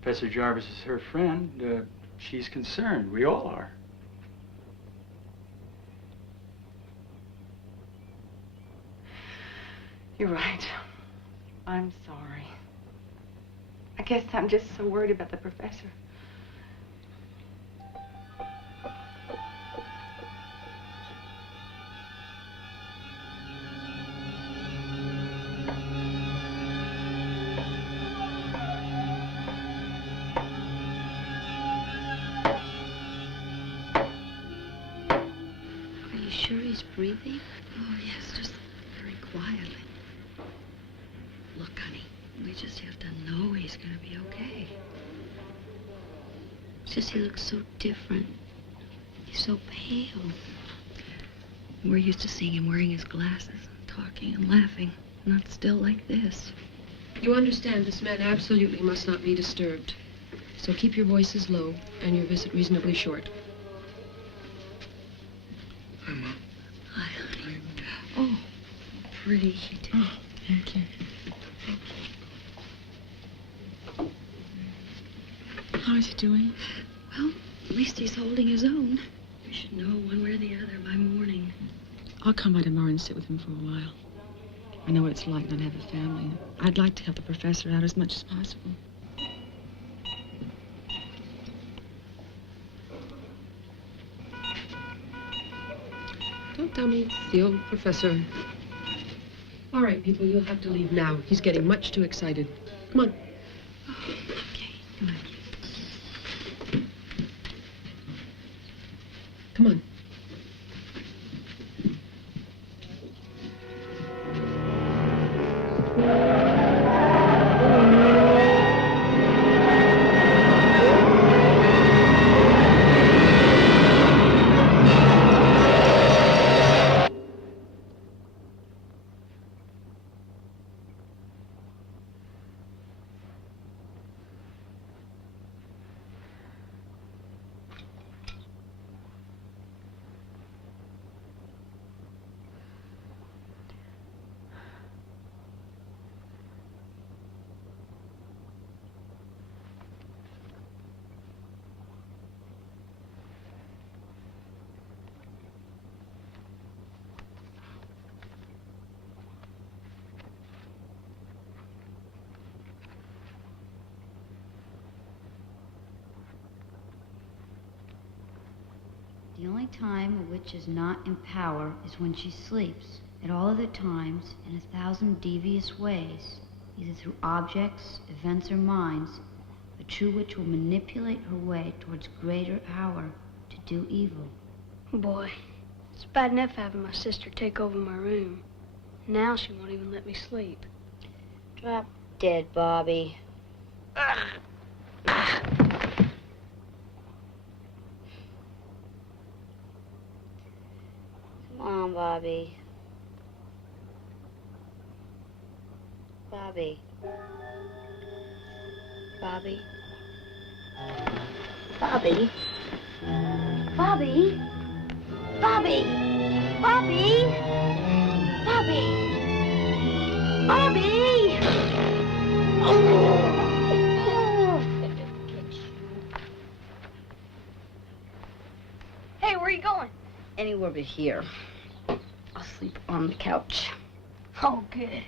Professor Jarvis is her friend. She's concerned. We all are. You're right. I'm sorry. I guess I'm just so worried about the professor. Are you sure he's breathing? Oh, yes, just very quietly. Look, honey, we just have to know he's gonna be okay. It's just he looks so different. He's so pale. We're used to seeing him wearing his glasses, and talking and laughing, not still like this. You understand this man absolutely must not be disturbed. So keep your voices low and your visit reasonably short. Hi, Mom. Hi, honey. Oh, pretty he did. Oh, thank you. How's he doing? Well, at least he's holding his own. We should know one way or the other by morning. I'll come by tomorrow and sit with him for a while. I know what it's like not to have a family. I'd like to help the professor out as much as possible. Don't tell me it's the old professor. All right, people, you'll have to leave now. He's getting much too excited. Come on. Okay, come on. Come on. The only time a witch is not in power is when she sleeps. At all other times, in 1,000 devious ways, either through objects, events, or minds, a true witch will manipulate her way towards greater power to do evil. Boy, it's bad enough having my sister take over my room. Now she won't even let me sleep. Drop dead, Bobby. Come on, Bobby. Bobby. Bobby. Bobby. Bobby. Bobby. Bobby. Bobby. Bobby. Oh. Hey, where are you going? Anywhere but here. I'll sleep on the couch. Oh, good.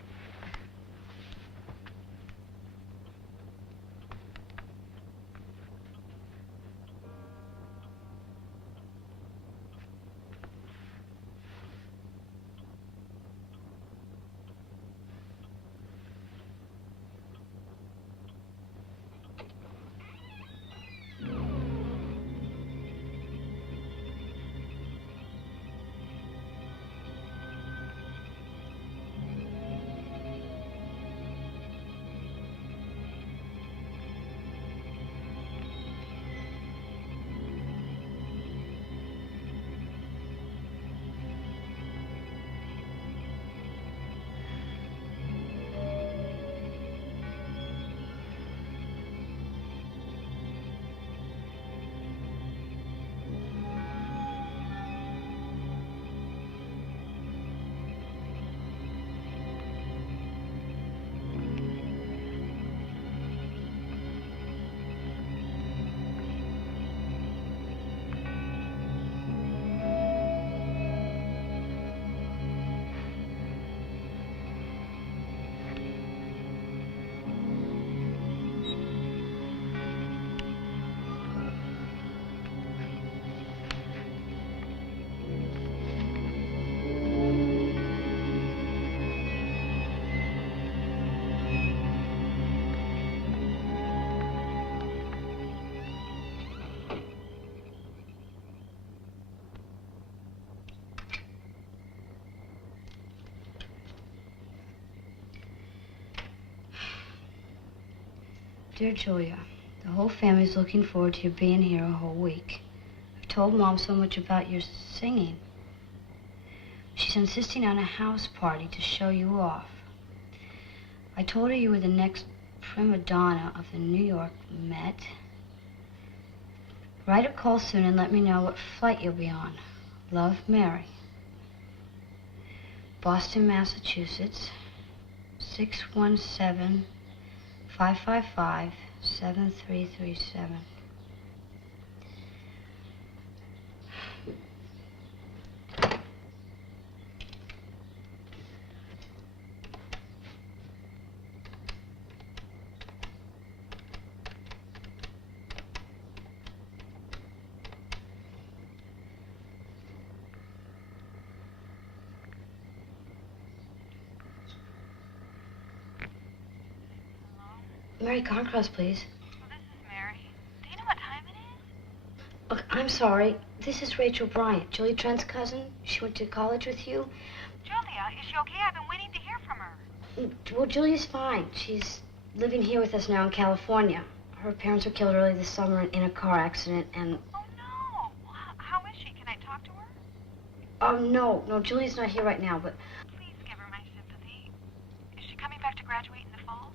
Dear Julia, the whole family's looking forward to you being here a whole week. I've told Mom so much about your singing. She's insisting on a house party to show you off. I told her you were the next prima donna of the New York Met. Write or call soon and let me know what flight you'll be on. Love, Mary. Boston, Massachusetts, 617-555-7337. Mary Carncross, please. Well, this is Mary. Do you know what time it is? Look, I'm sorry. This is Rachel Bryant, Julie Trent's cousin. She went to college with you. Julia, is she okay? I've been waiting to hear from her. Well, Julia's fine. She's living here with us now in California. Her parents were killed early this summer in a car accident, and... Oh, no. Well, how is she? Can I talk to her? No, Julia's not here right now, but... Please give her my sympathy. Is she coming back to graduate in the fall?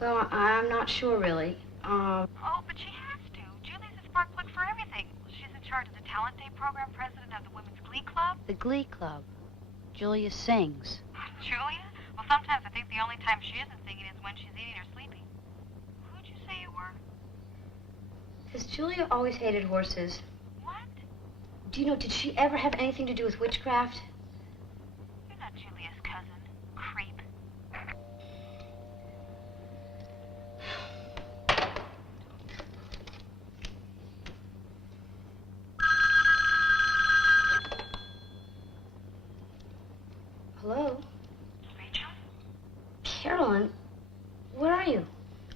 Well, I'm not sure, really. Oh, but she has to. Julie's a spark plug for everything. She's in charge of the Talent Day program, president of the Women's Glee Club. The Glee Club. Julia sings. Julia? Well, sometimes I think the only time she isn't singing is when she's eating or sleeping. Who'd you say you were? Because Julia always hated horses. What? Do you know, did she ever have anything to do with witchcraft? You're not Julia's cousin. Creep. Hello? Rachel? Carolyn, where are you?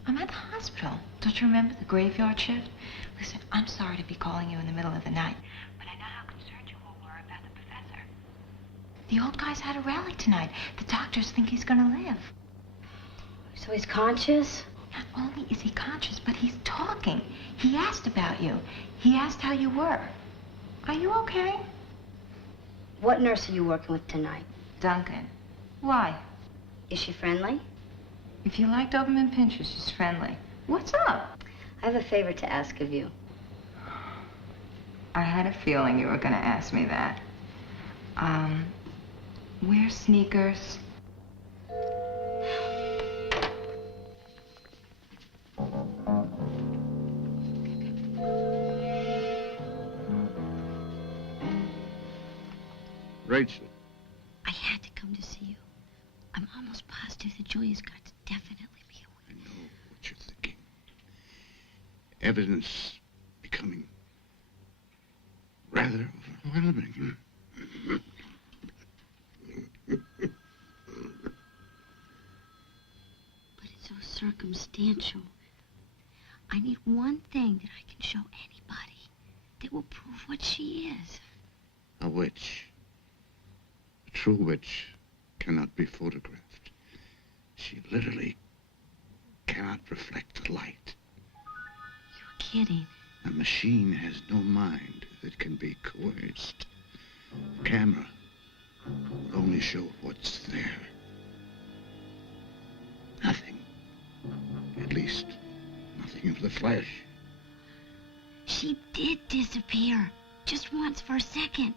I'm at the hospital. Don't you remember the graveyard shift? Listen, I'm sorry to be calling you in the middle of the night, but I know how concerned you all were about the professor. The old guy's had a rally tonight. The doctors think he's gonna live. So he's conscious? Not only is he conscious, but he's talking. He asked about you. He asked how you were. Are you okay? What nurse are you working with tonight? Duncan. Why? Is she friendly? If you like Doberman Pinscher, she's friendly. What's up? I have a favor to ask of you. I had a feeling you were going to ask me that. Wear sneakers. Rachel. I had to come to see you. I'm almost positive that Julia's got to definitely be away. I know what you're thinking. Evidence becoming rather overwhelming. But it's so circumstantial. I need one thing that I can show anybody that will prove what she is. A witch. A true witch cannot be photographed. She literally cannot reflect the light. You're kidding. A machine has no mind that can be coerced. A camera will only show what's there. Nothing. At least, nothing of the flesh. She did disappear. Just once for a second.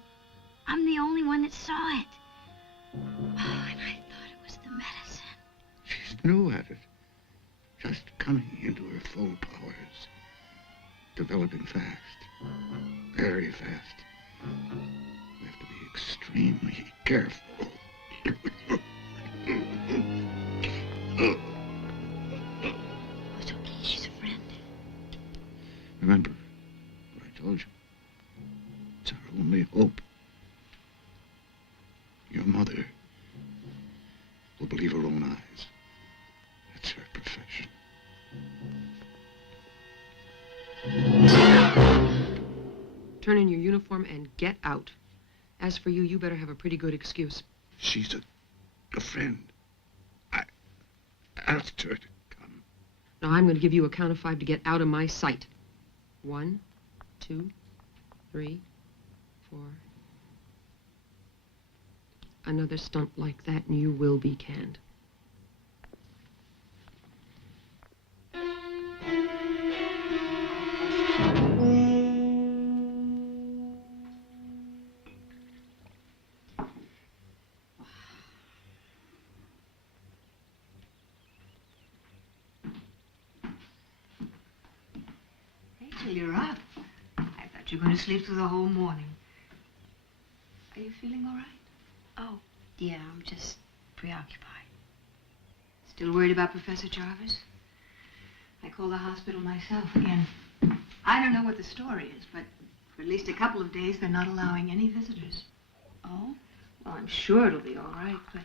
I'm the only one that saw it. Oh, and I thought it was the medicine. She's new at it. Just coming into her full powers. Developing fast. Very fast. We have to be extremely careful. It's okay, she's a friend. Remember what I told you. It's our only hope. Your mother will believe her own eyes. That's her profession. Turn in your uniform and get out. As for you, you better have a pretty good excuse. She's a friend. I asked her to come. Now, I'm going to give you a count of 5 to get out of my sight. 1, 2, 3, 4. Another stunt like that and you will be canned. Rachel, you're up. I thought you were going to sleep through the whole morning. Are you feeling all right? Oh, yeah, I'm just preoccupied. Still worried about Professor Jarvis? I called the hospital myself again. I don't know what the story is, but for at least a couple of days, they're not allowing any visitors. Oh? Well, I'm sure it'll be all right, but,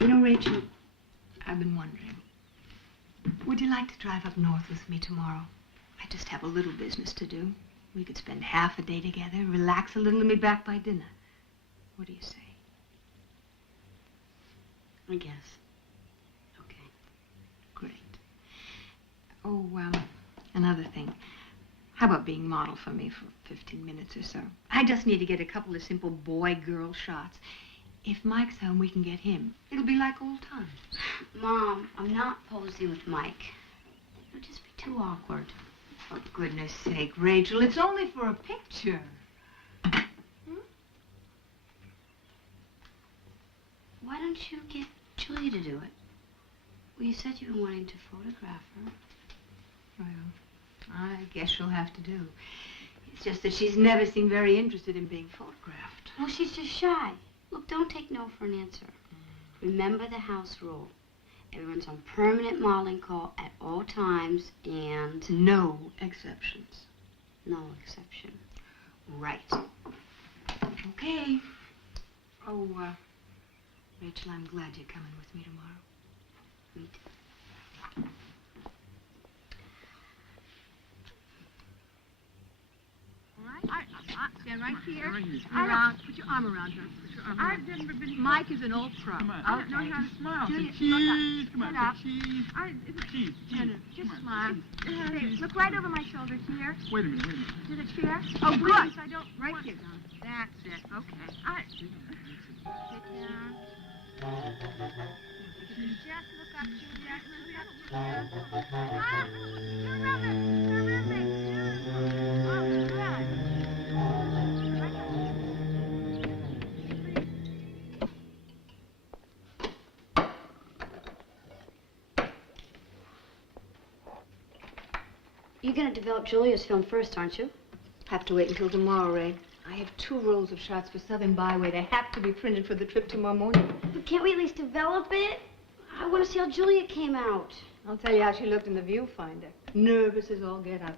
you know, Rachel, I've been wondering. Would you like to drive up north with me tomorrow? I just have a little business to do. We could spend half a day together, relax a little, and be back by dinner. What do you say? I guess. Okay. Great. Oh, another thing. How about being model for me for 15 minutes or so? I just need to get a couple of simple boy-girl shots. If Mike's home, we can get him. It'll be like old times. Mom, I'm not posing with Mike. It'll just be too awkward. For goodness sake, Rachel, it's only for a picture. Why don't you get Julia to do it? Well, you said you were wanting to photograph her. Well, I guess she'll have to do. It's just that she's never seemed very interested in being photographed. Well, she's just shy. Look, don't take no for an answer. Remember the house rule. Everyone's on permanent modeling call at all times, and... No exceptions. No exception. Right. Okay. Oh, Rachel, I'm glad you're coming with me tomorrow. Me too. Stand right here. Put your arm around her. I've never been... Mike is an old pro. Come on. I don't know how to smile. Julia, Cheese. look up. Come on. Cheese. Cheese. Just smile. Hey, look right over my shoulder here. Wait a minute. To the chair. Oh, Please, good. I don't Right want... here, darling. That's it. Okay. Sit down. Just look up, Julia. Look up, Julia. Ah, terrific. Oh, good. You're going to develop Julia's film first, aren't you? Have to wait until tomorrow, Ray. I have 2 rolls of shots for Southern Byway. They have to be printed for the trip tomorrow morning. But can't we at least develop it? I want to see how Julia came out. I'll tell you how she looked in the viewfinder. Nervous as all get out.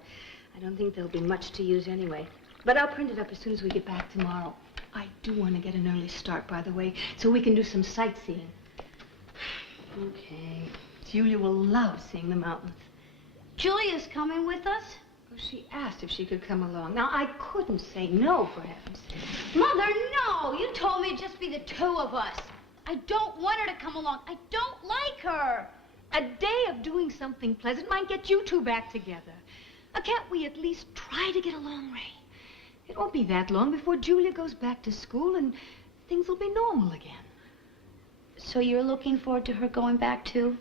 I don't think there'll be much to use anyway. But I'll print it up as soon as we get back tomorrow. I do want to get an early start, by the way, so we can do some sightseeing. Okay. Julia will love seeing the mountains. Julia's coming with us? Well, she asked if she could come along. Now, I couldn't say no, for heaven's sake. Mother, no! You told me it'd just be the 2 of us. I don't want her to come along. I don't like her. A day of doing something pleasant might get you 2 back together. Can't we at least try to get along, Ray? It won't be that long before Julia goes back to school and things will be normal again. So you're looking forward to her going back, too?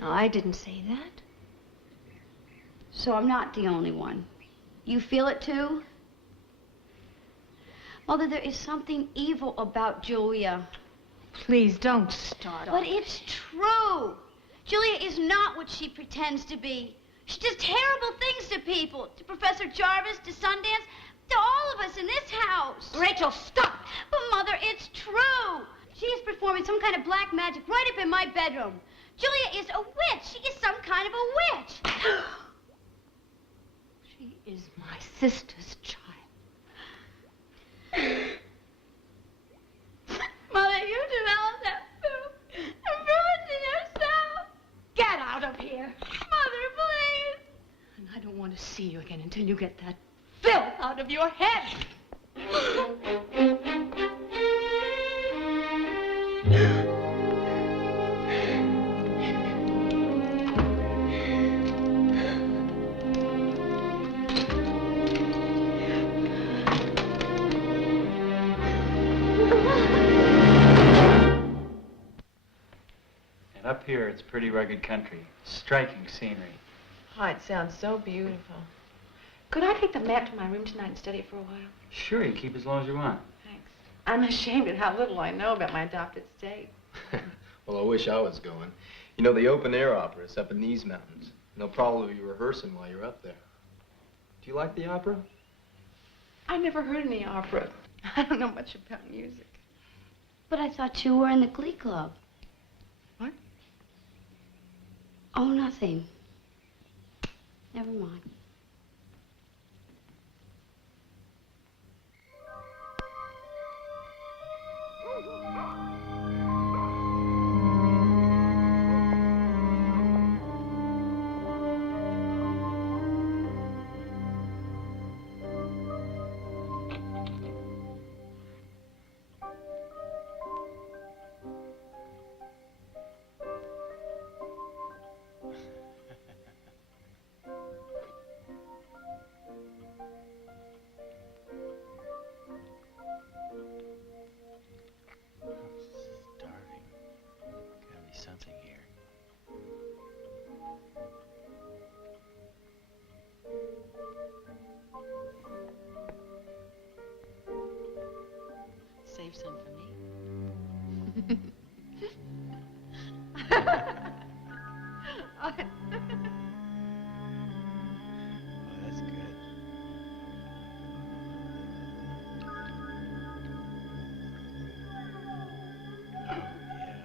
No, I didn't say that. So I'm not the only one. You feel it, too? Mother, there is something evil about Julia. Please don't start But it's true. Julia is not what she pretends to be. She does terrible things to people. To Professor Jarvis, to Sundance, to all of us in this house. Rachel, stop! But, Mother, it's true. She is performing some kind of black magic right up in my bedroom. Julia is a witch. She is some kind of a witch. She is my sister's child. Mother, you developed that film and prove it to yourself. Get out of here. Mother, please. And I don't want to see you again until you get that filth out of your head. And up here, it's pretty rugged country. Striking scenery. Oh, it sounds so beautiful. Could I take the map to my room tonight and study it for a while? Sure, you can keep as long as you want. Thanks. I'm ashamed at how little I know about my adopted state. Well, I wish I was going. You know, the open-air opera is up in these mountains. And they'll probably be rehearsing while you're up there. Do you like the opera? I never heard any opera. I don't know much about music. But I thought you were in the Glee Club. What? Oh, nothing. Never mind. Something here. Save some for me. Oh, that's good. Oh, yeah.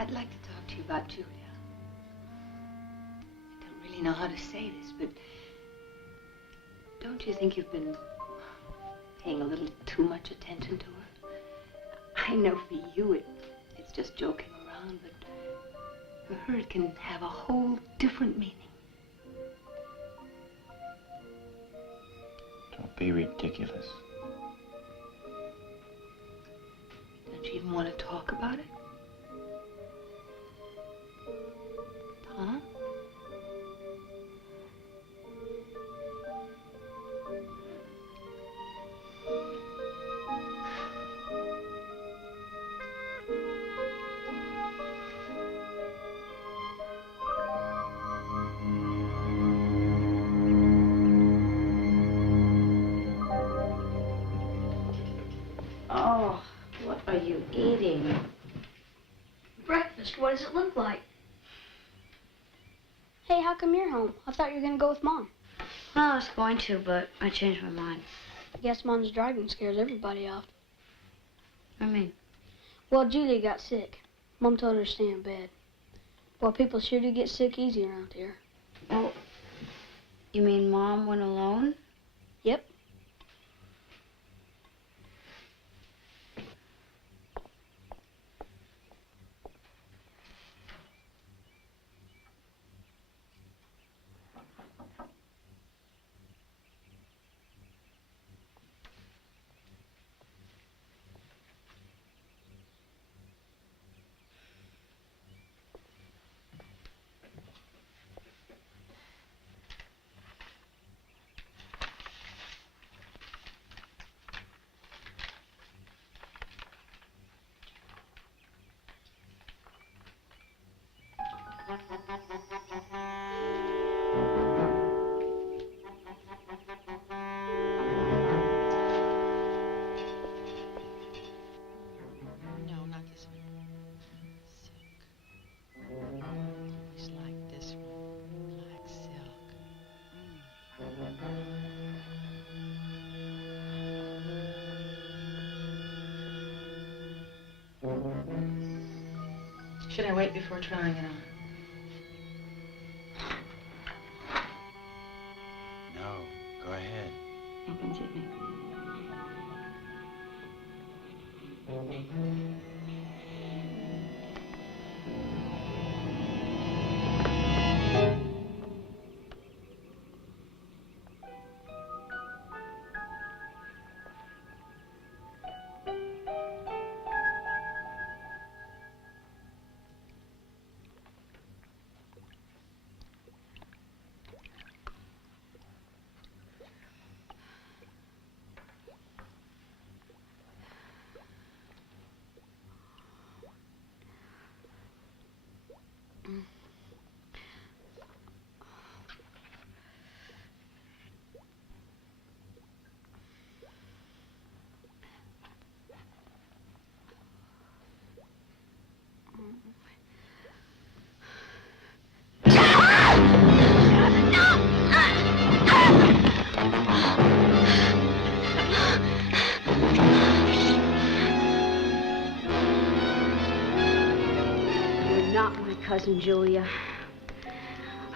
I'd like to talk to you about Julia. I don't really know how to say this, but Don't you think you've been paying a little too much attention to her? I know for you it's just joking around, but for her it can have a whole different meaning. Don't be ridiculous. Don't you even want to talk about it? Huh? Oh, what are you eating? Breakfast. What does it look like? Hey, how come you're home? I thought you were going to go with Mom. Well, I was going to, but I changed my mind. Guess Mom's driving scares everybody off. I mean? Well, Julia got sick. Mom told her to stay in bed. Well, people sure do get sick easy around here. Oh, you mean Mom went alone? Yep. No, not this one. Silk. Always like this one. Black silk. Should I wait before trying it on? No, go ahead. Opens at me. You're not my cousin Julia.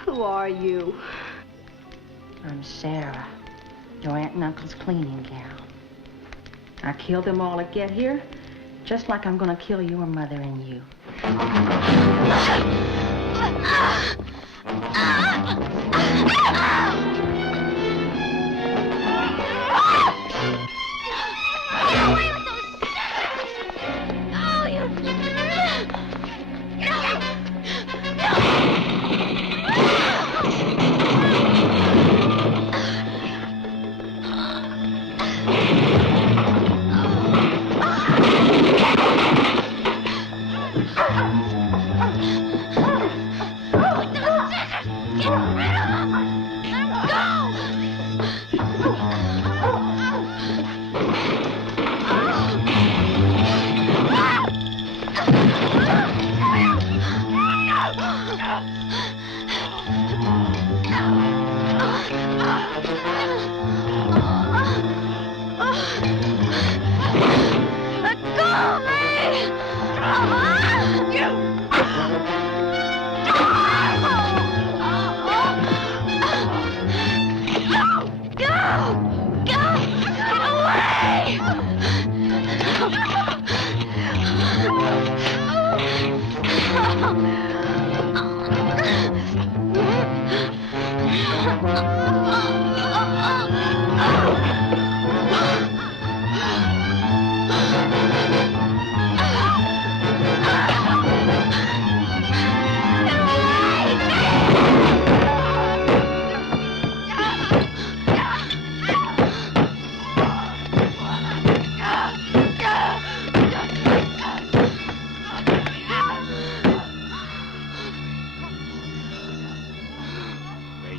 Who are you? I'm Sarah, your aunt and uncle's cleaning gal. I killed them all to get here, just like I'm gonna kill your mother and you.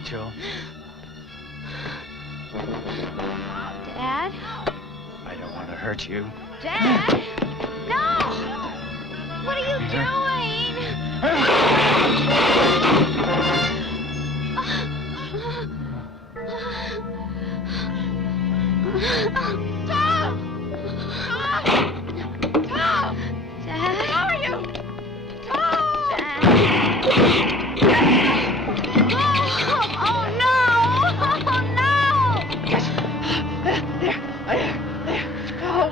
Rachel. Dad? I don't want to hurt you. Dad! No! What are you doing? Tom! Tom! Dad? How are you? Tom! Oh, no! Oh, no! Yes. There. Oh,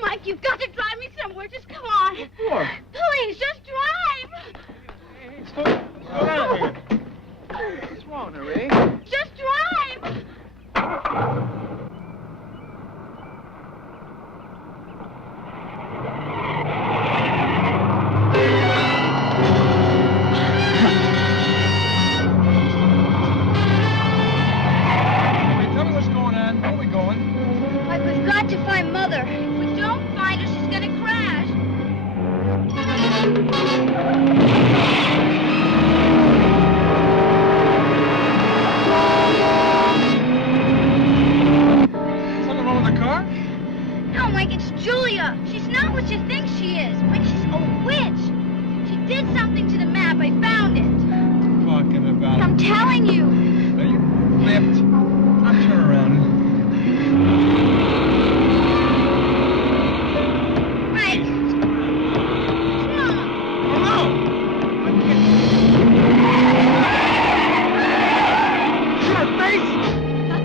Mike, you've got to drive me somewhere. Just come on. What? Please, just drive. What's going on here? What's wrong, Ray? Just drive. Tell me what's going on. Where are we going? Mike, we've got to find Mother. If we don't find her, she's gonna crash. Something wrong with the car? No, Mike, it's Julia. She's not what you think she is. Mike, she's a witch. She did something to the map. I found it. Talking about I'm telling you. Are you flipped? I'll turn around. Mike. Oh, no! See her face? I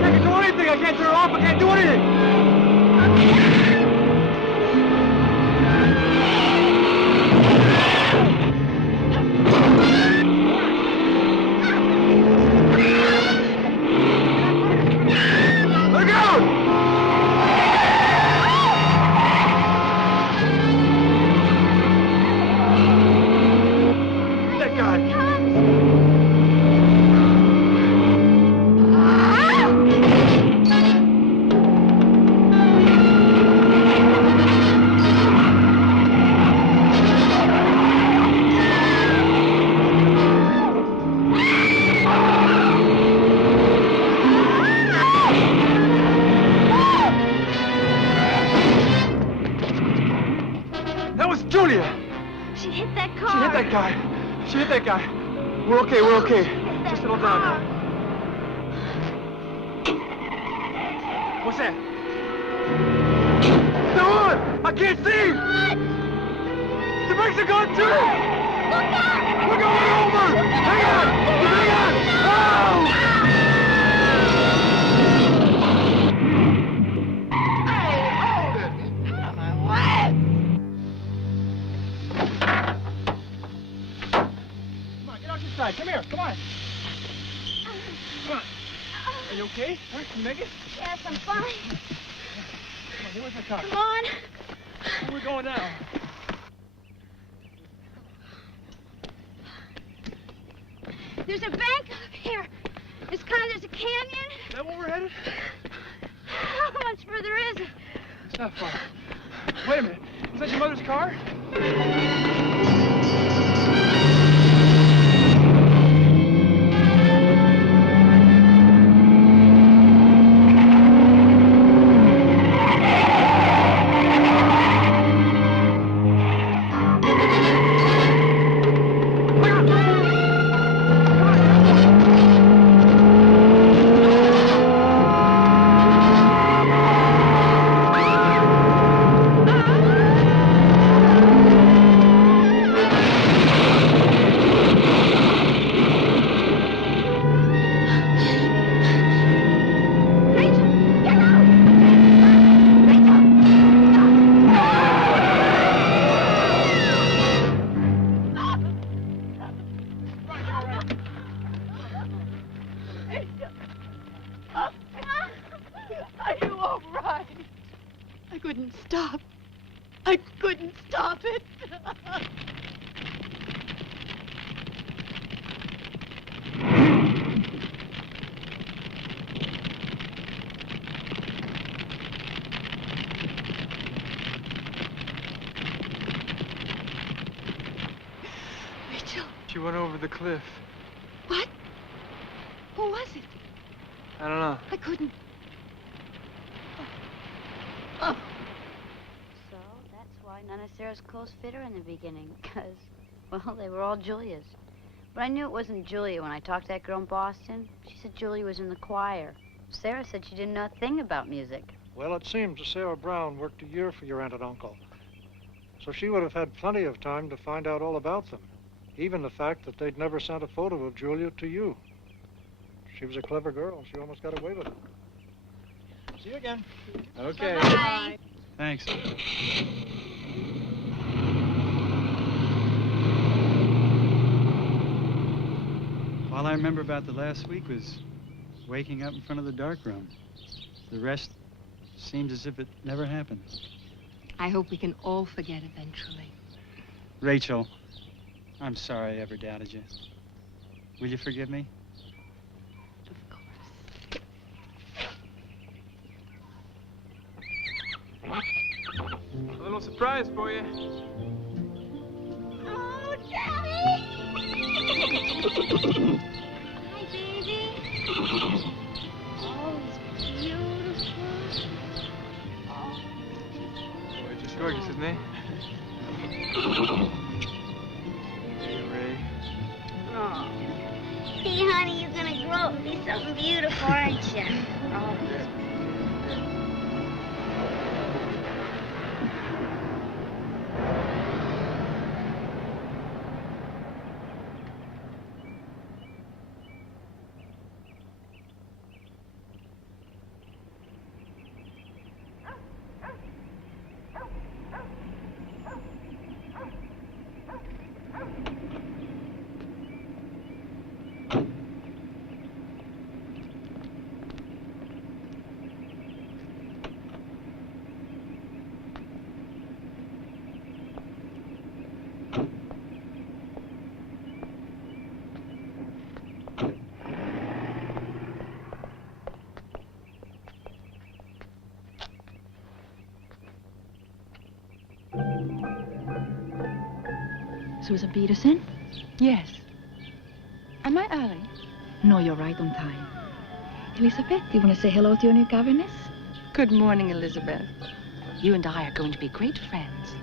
can't do anything. I can't turn her off. I can't do anything. Look out! That guy. That was Julia. She hit that She car. hit that guy. She hit that guy. We're okay. We're okay. Just settle down now. What's that? They're on! I can't see! What? The brakes are gone too! Look out! We're going over! Hang on! Hang on! Oh! Come on, get out your side. Come here. Come on. Come on. Are you okay? All right, can you make it? Yes, I'm fine. Come on, where's my car? Come on. Where are we going now? There's a bank up here. There's a canyon. Is that where we're headed? How much further is it? It's not far. Wait a minute. Is that your mother's car? I couldn't stop. I couldn't stop it. Rachel. She went over the cliff. What? Who was it? I don't know. I couldn't. So that's why none of Sarah's clothes fit her in the beginning, because, well, they were all Julia's. But I knew it wasn't Julia when I talked to that girl in Boston. She said Julia was in the choir. Sarah said she didn't know a thing about music. Well, it seems that Sarah Brown worked a year for your aunt and uncle. So she would have had plenty of time to find out all about them. Even the fact that they'd never sent a photo of Julia to you. She was a clever girl, and she almost got away with it. See you again. Okay. Bye. Thanks. All I remember about the last week was waking up in front of the dark room. The rest seems as if it never happened. I hope we can all forget eventually. Rachel, I'm sorry I ever doubted you. Will you forgive me? A little surprise for you. Oh, Daddy! Hi, baby. Oh, he's beautiful. Boy, just gorgeous, isn't he? Hey, Ray. Oh. See, honey, you're gonna grow up and be something beautiful, aren't you? Oh. Susan Peterson? Yes. Am I early? No, you're right on time. Elizabeth, do you want to say hello to your new governess? Good morning, Elizabeth. You and I are going to be great friends.